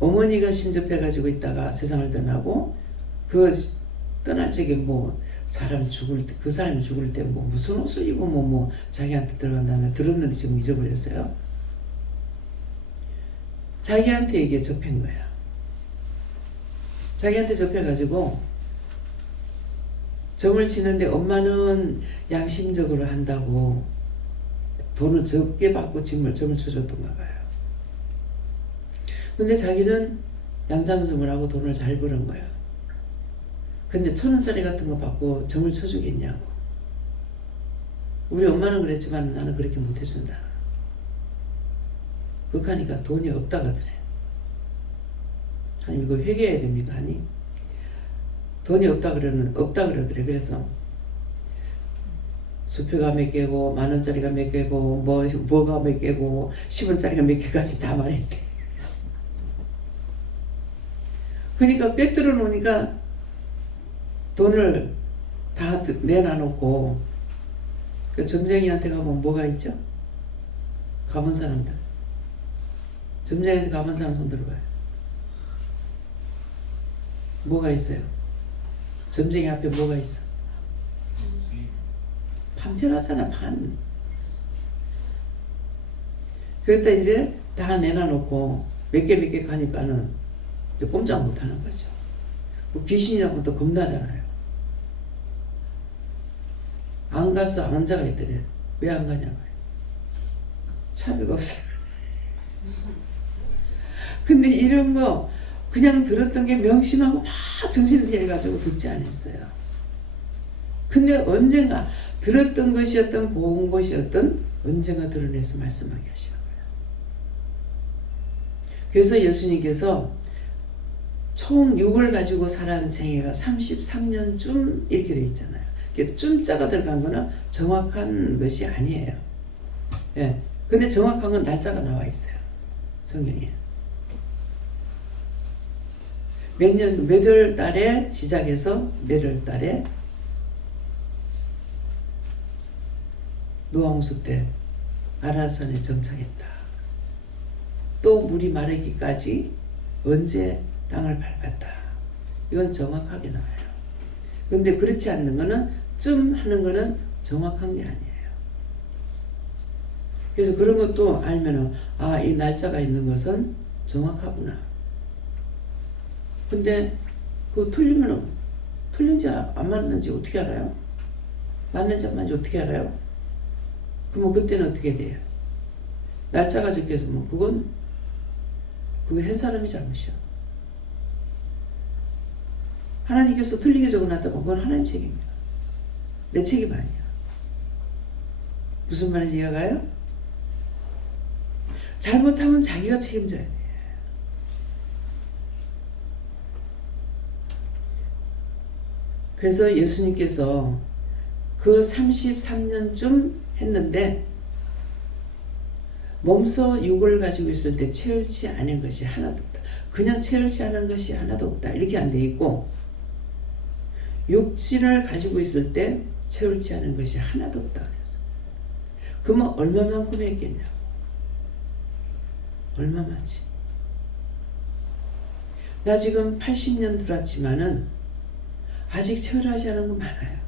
어머니가 신접해가지고 있다가 세상을 떠나고 그 떠날 적에 뭐 사람이 죽을 때 그 사람이 죽을 때 뭐 무슨 옷을 입으면 뭐 자기한테 들어간다는 들었는데 지금 잊어버렸어요. 자기한테 이게 접힌 거야. 자기한테 접해가지고 점을 치는데 엄마는 양심적으로 한다고 돈을 적게 받고 점을 쳐줬던가 봐요. 근데 자기는 양장점을 하고 돈을 잘 버는 거야. 근데 1,000원짜리 같은 거 받고 점을 쳐주겠냐고. 우리 엄마는 그랬지만 나는 그렇게 못 해준다. 그렇게 하니까 돈이 없다 그러더래. 아니 이거 회개해야 됩니까? 아니 돈이 없다 그러더래. 그래서 수표가 몇 개고 10,000원짜리가 몇 개고 뭐가 몇 개고 10원짜리가 몇 개까지 다 말했대. 그러니까 꿰뚫어 놓으니까 돈을 다 내놔놓고 그 점쟁이한테 가면 뭐가 있죠? 가본 사람들. 점쟁이한테 가본 사람 손 들어봐요. 뭐가 있어요? 점쟁이 앞에 뭐가 있어? 판편하잖아, 판. 그랬다 이제 다 내놔놓고 몇 개 가니까는 꼼짝 못하는 거죠. 뭐 귀신이라고 또 겁나잖아요. 안 가서 앉아가 있더래. 왜 안 가냐고요. 차비가 없어. 근데 이런 거 그냥 들었던 게 명심하고 막 정신을 들여가지고 듣지 않았어요. 근데 언젠가 들었던 것이었던 본 것이었던 언젠가 드러내서 말씀하게 하시는 거예요. 그래서 예수님께서 총 6을 가지고 살아온 생애가 33년쯤 이렇게 되어 있잖아요. 쯤자가 들어간 거는 정확한 것이 아니에요. 예. 근데 정확한 건 날짜가 나와 있어요. 성경에. 몇 월 달에 시작해서 몇 월 달에 노아홍수 때 아라산에 정착했다. 또 물이 마르기까지 언제 땅을 밟았다. 이건 정확하게 나와요. 그런데 그렇지 않는 거는 쯤 하는 거는 정확한 게 아니에요. 그래서 그런 것도 알면은 이 날짜가 있는 것은 정확하구나. 근데 그거 틀리면은 틀린지 안 맞는지 어떻게 알아요? 맞는지 안 맞는지 어떻게 알아요? 그러면 그때는 어떻게 돼요? 날짜가 적혀있으면 그게 한 사람이 잘못이야. 하나님께서 틀리게 적어놨다면 그건 하나님 책임이야. 내 책임 아니야. 무슨 말인지 이해가 가요? 잘못하면 자기가 책임져야 돼. 그래서 예수님께서 그 33년쯤 했는데 몸소 육을 가지고 있을 때 체울치 않은 것이 하나도 없다. 그냥 체울치 않은 것이 하나도 없다. 이렇게 안 돼 있고 육신을 가지고 있을 때 채울지 않은 것이 하나도 없다 그랬어. 그러면 얼마만큼 했겠냐고. 얼마만치. 나 지금 80년 들었지만은 아직 채울하지 않은 거 많아요.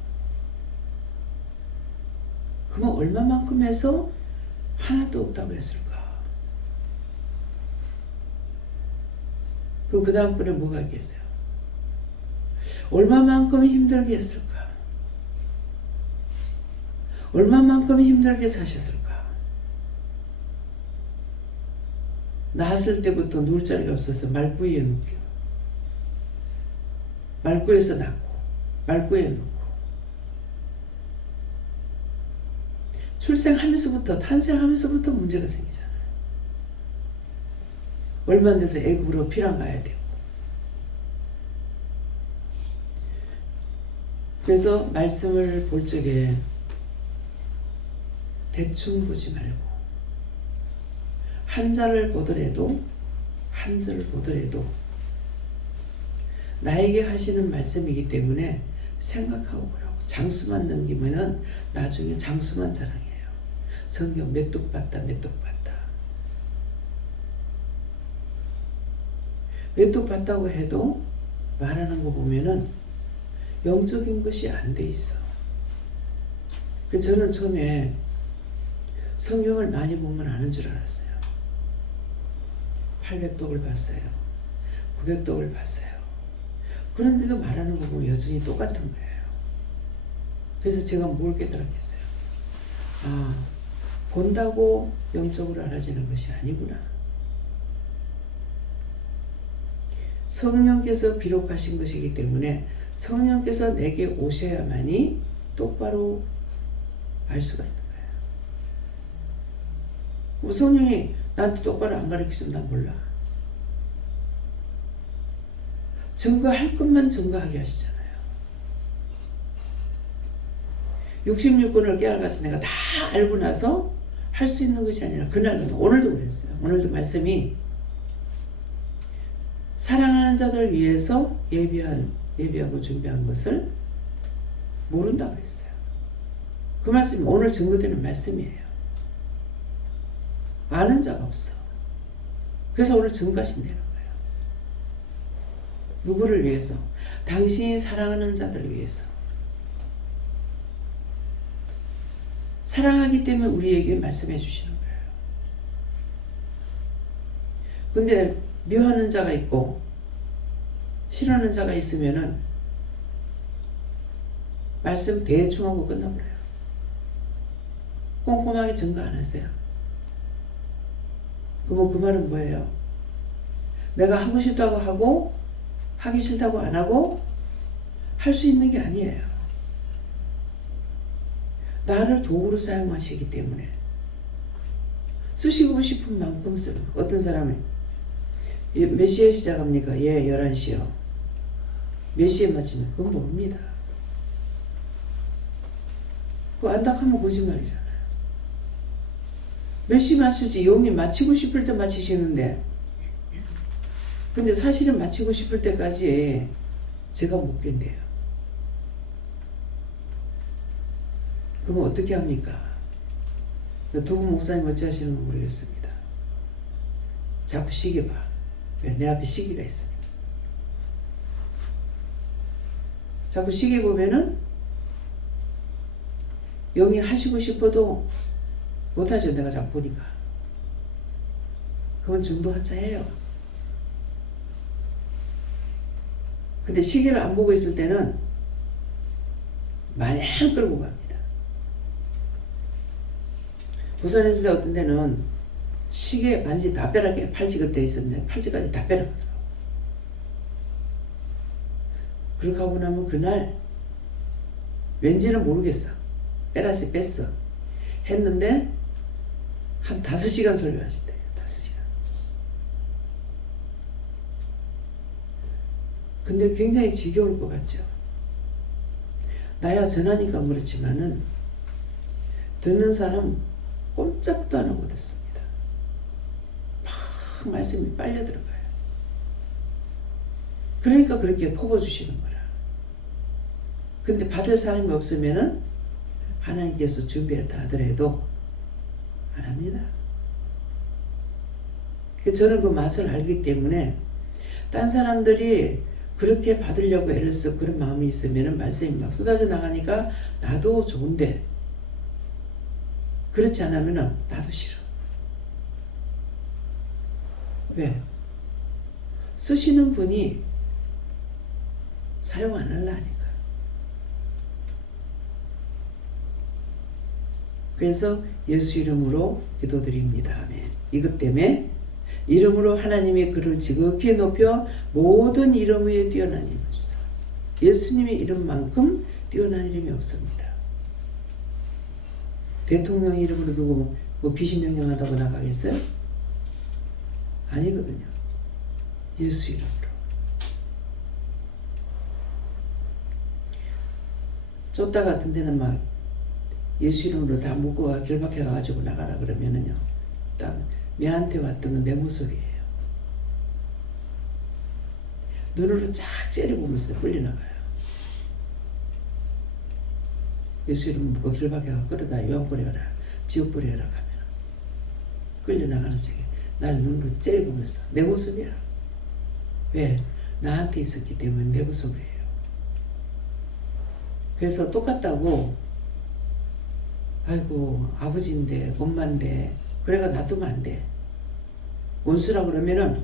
그러면 얼마만큼 해서 하나도 없다고 했을까? 그럼 그 다음번에 뭐가 있겠어요? 얼마만큼 힘들게 했을까? 얼마만큼 힘들게 사셨을까? 낳았을 때부터 누울 자리가 없어서 말구이에 눕고, 말구에서 낳고, 말구에 눕고, 출생하면서부터, 탄생하면서부터 문제가 생기잖아요. 얼마 안 돼서 애국으로 피랑 가야 되고. 그래서 말씀을 볼 적에 대충 보지 말고 한자를 보더라도 나에게 하시는 말씀이기 때문에 생각하고 보라고. 장수만 넘기면은 나중에 장수만 자랑해요. 성경 메뚜 봤다. 메뚜 봤다고 해도 말하는 거 보면은 영적인 것이 안 돼 있어. 저는 처음에 성경을 많이 보면 아는 줄 알았어요. 800독을 봤어요. 900독을 봤어요. 그런데도 말하는 거 보면 여전히 똑같은 거예요. 그래서 제가 뭘 깨달았겠어요? 아, 본다고 영적으로 알아지는 것이 아니구나. 성령께서 기록하신 것이기 때문에 성령께서 내게 오셔야만이 똑바로 알 수가 있는 거예요. 성령이 나한테 똑바로 안 가르치면 난 몰라. 증거할 것만 증거하게 하시잖아요. 66권을 깨알같이 내가 다 알고 나서 할 수 있는 것이 아니라 그날은 오늘도 그랬어요. 오늘도 말씀이 사랑하는 자들 위해서 예비하고 준비한 것을 모른다고 했어요. 그 말씀이 오늘 증거되는 말씀이에요. 아는 자가 없어. 그래서 오늘 증거하신다는 거예요. 누구를 위해서? 당신이 사랑하는 자들을 위해서. 사랑하기 때문에 우리에게 말씀해 주시는 거예요. 근데 미워하는 자가 있고 싫어하는 자가 있으면은 말씀 대충 하고 끝나버려요. 꼼꼼하게 증거 안 했어요. 그러면 그 말은 뭐예요? 내가 하고 싶다고 하고 하기 싫다고 안 하고 할 수 있는 게 아니에요. 나를 도구로 사용하시기 때문에 쓰시고 싶은 만큼 쓰는. 어떤 사람이 몇 시에 시작합니까? 11시요. 몇 시에 마치면 그건 모릅니다. 그거 안닥하면 거짓말이잖아요. 몇 시 맞추지? 영이 마치고 싶을 때 마치시는데, 근데 사실은 마치고 싶을 때까지 제가 못 견뎌요. 그러면 어떻게 합니까? 두 분 목사님 어찌 하시는지 모르겠습니다. 자꾸 시계 봐. 내 앞에 시계가 있으니까. 자꾸 시계 보면은 영이 하시고 싶어도 못하죠. 내가 자꾸 보니까. 그건 중도하자예요. 근데 시계를 안 보고 있을 때는 마냥 끌고 갑니다. 부산에 있을 때 어떤 데는 시계 반지 다 빼라게 팔찌 그때 있었는데 팔찌까지 다 빼라거든요. 그렇게 하고 나면 그날 왠지는 모르겠어. 빼라시 뺐어. 했는데 한 5시간 설교하신대요. 5시간. 근데 굉장히 지겨울 것 같죠. 나야 전하니까 그렇지만은 듣는 사람 꼼짝도 안 하고 듣습니다. 막 말씀이 빨려 들어가요. 그러니까 그렇게 퍼부어주시는 거라. 근데 받을 사람이 없으면은 하나님께서 준비했다 하더라도 안 합니다. 저는 그 맛을 알기 때문에 딴 사람들이 그렇게 받으려고 애를 쓰고 그런 마음이 있으면 말씀이 막 쏟아져 나가니까 나도 좋은데 그렇지 않으면 나도 싫어. 왜? 쓰시는 분이 사용 안 하려니까. 그래서 예수 이름으로 기도드립니다. 아멘. 이것 때문에 이름으로 하나님의 그를 지극히 높여 모든 이름 위에 뛰어난 이름을 주사. 예수님의 이름만큼 뛰어난 이름이 없습니다. 대통령 이름으로 누구 뭐 귀신 명령하다고 나가겠어요? 아니거든요. 예수 이름으로. 쫓다 같은 데는 막 예수 이름으로 다 묶어가 결박해가지고 나가라 그러면은요. 딱 내한테 왔던 건 내 모습이에요. 눈으로 쫙 째려보면서 끌려나가요. 예수 이름 묶어 결박해가 끌어다 요한버려라 지옥버려라 하면 끌려나가는 척에 날 눈으로 째려보면서 내 모습이야. 왜? 나한테 있었기 때문에 내 모습이에요. 그래서 똑같다고 아이고 아버지인데 엄마인데 그래가 놔두면 안 돼. 원수라 그러면은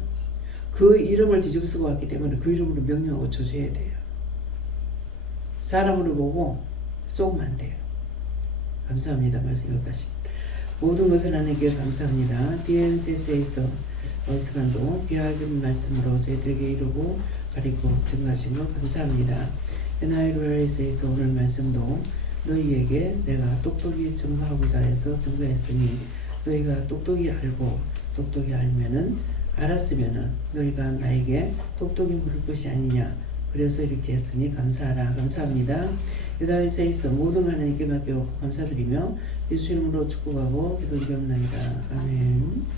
그 이름을 뒤집어 쓰고 왔기 때문에 그 이름으로 명령하고 저주해야 돼요. 사람으로 보고 쏘면 안 돼요. 감사합니다. 말씀 여기까지입니다. 모든 것을 하나님께 감사합니다. DNC에서 시간도 귀하신 말씀으로 저희들에게 이루고 가리고 증가하신 것 감사합니다. NIR에서 오늘 말씀도 너희에게 내가 똑똑히 증거하고자 해서 증거했으니 너희가 똑똑히 알고 똑똑히 알았으면은 너희가 나에게 똑똑히 물을 것이 아니냐. 그래서 이렇게 했으니 감사하라. 감사합니다. 유다에서 모든 하나님께 맡겨놓고 감사드리며 예수 이름으로 축복하고 기도드리옵나이다. 아멘.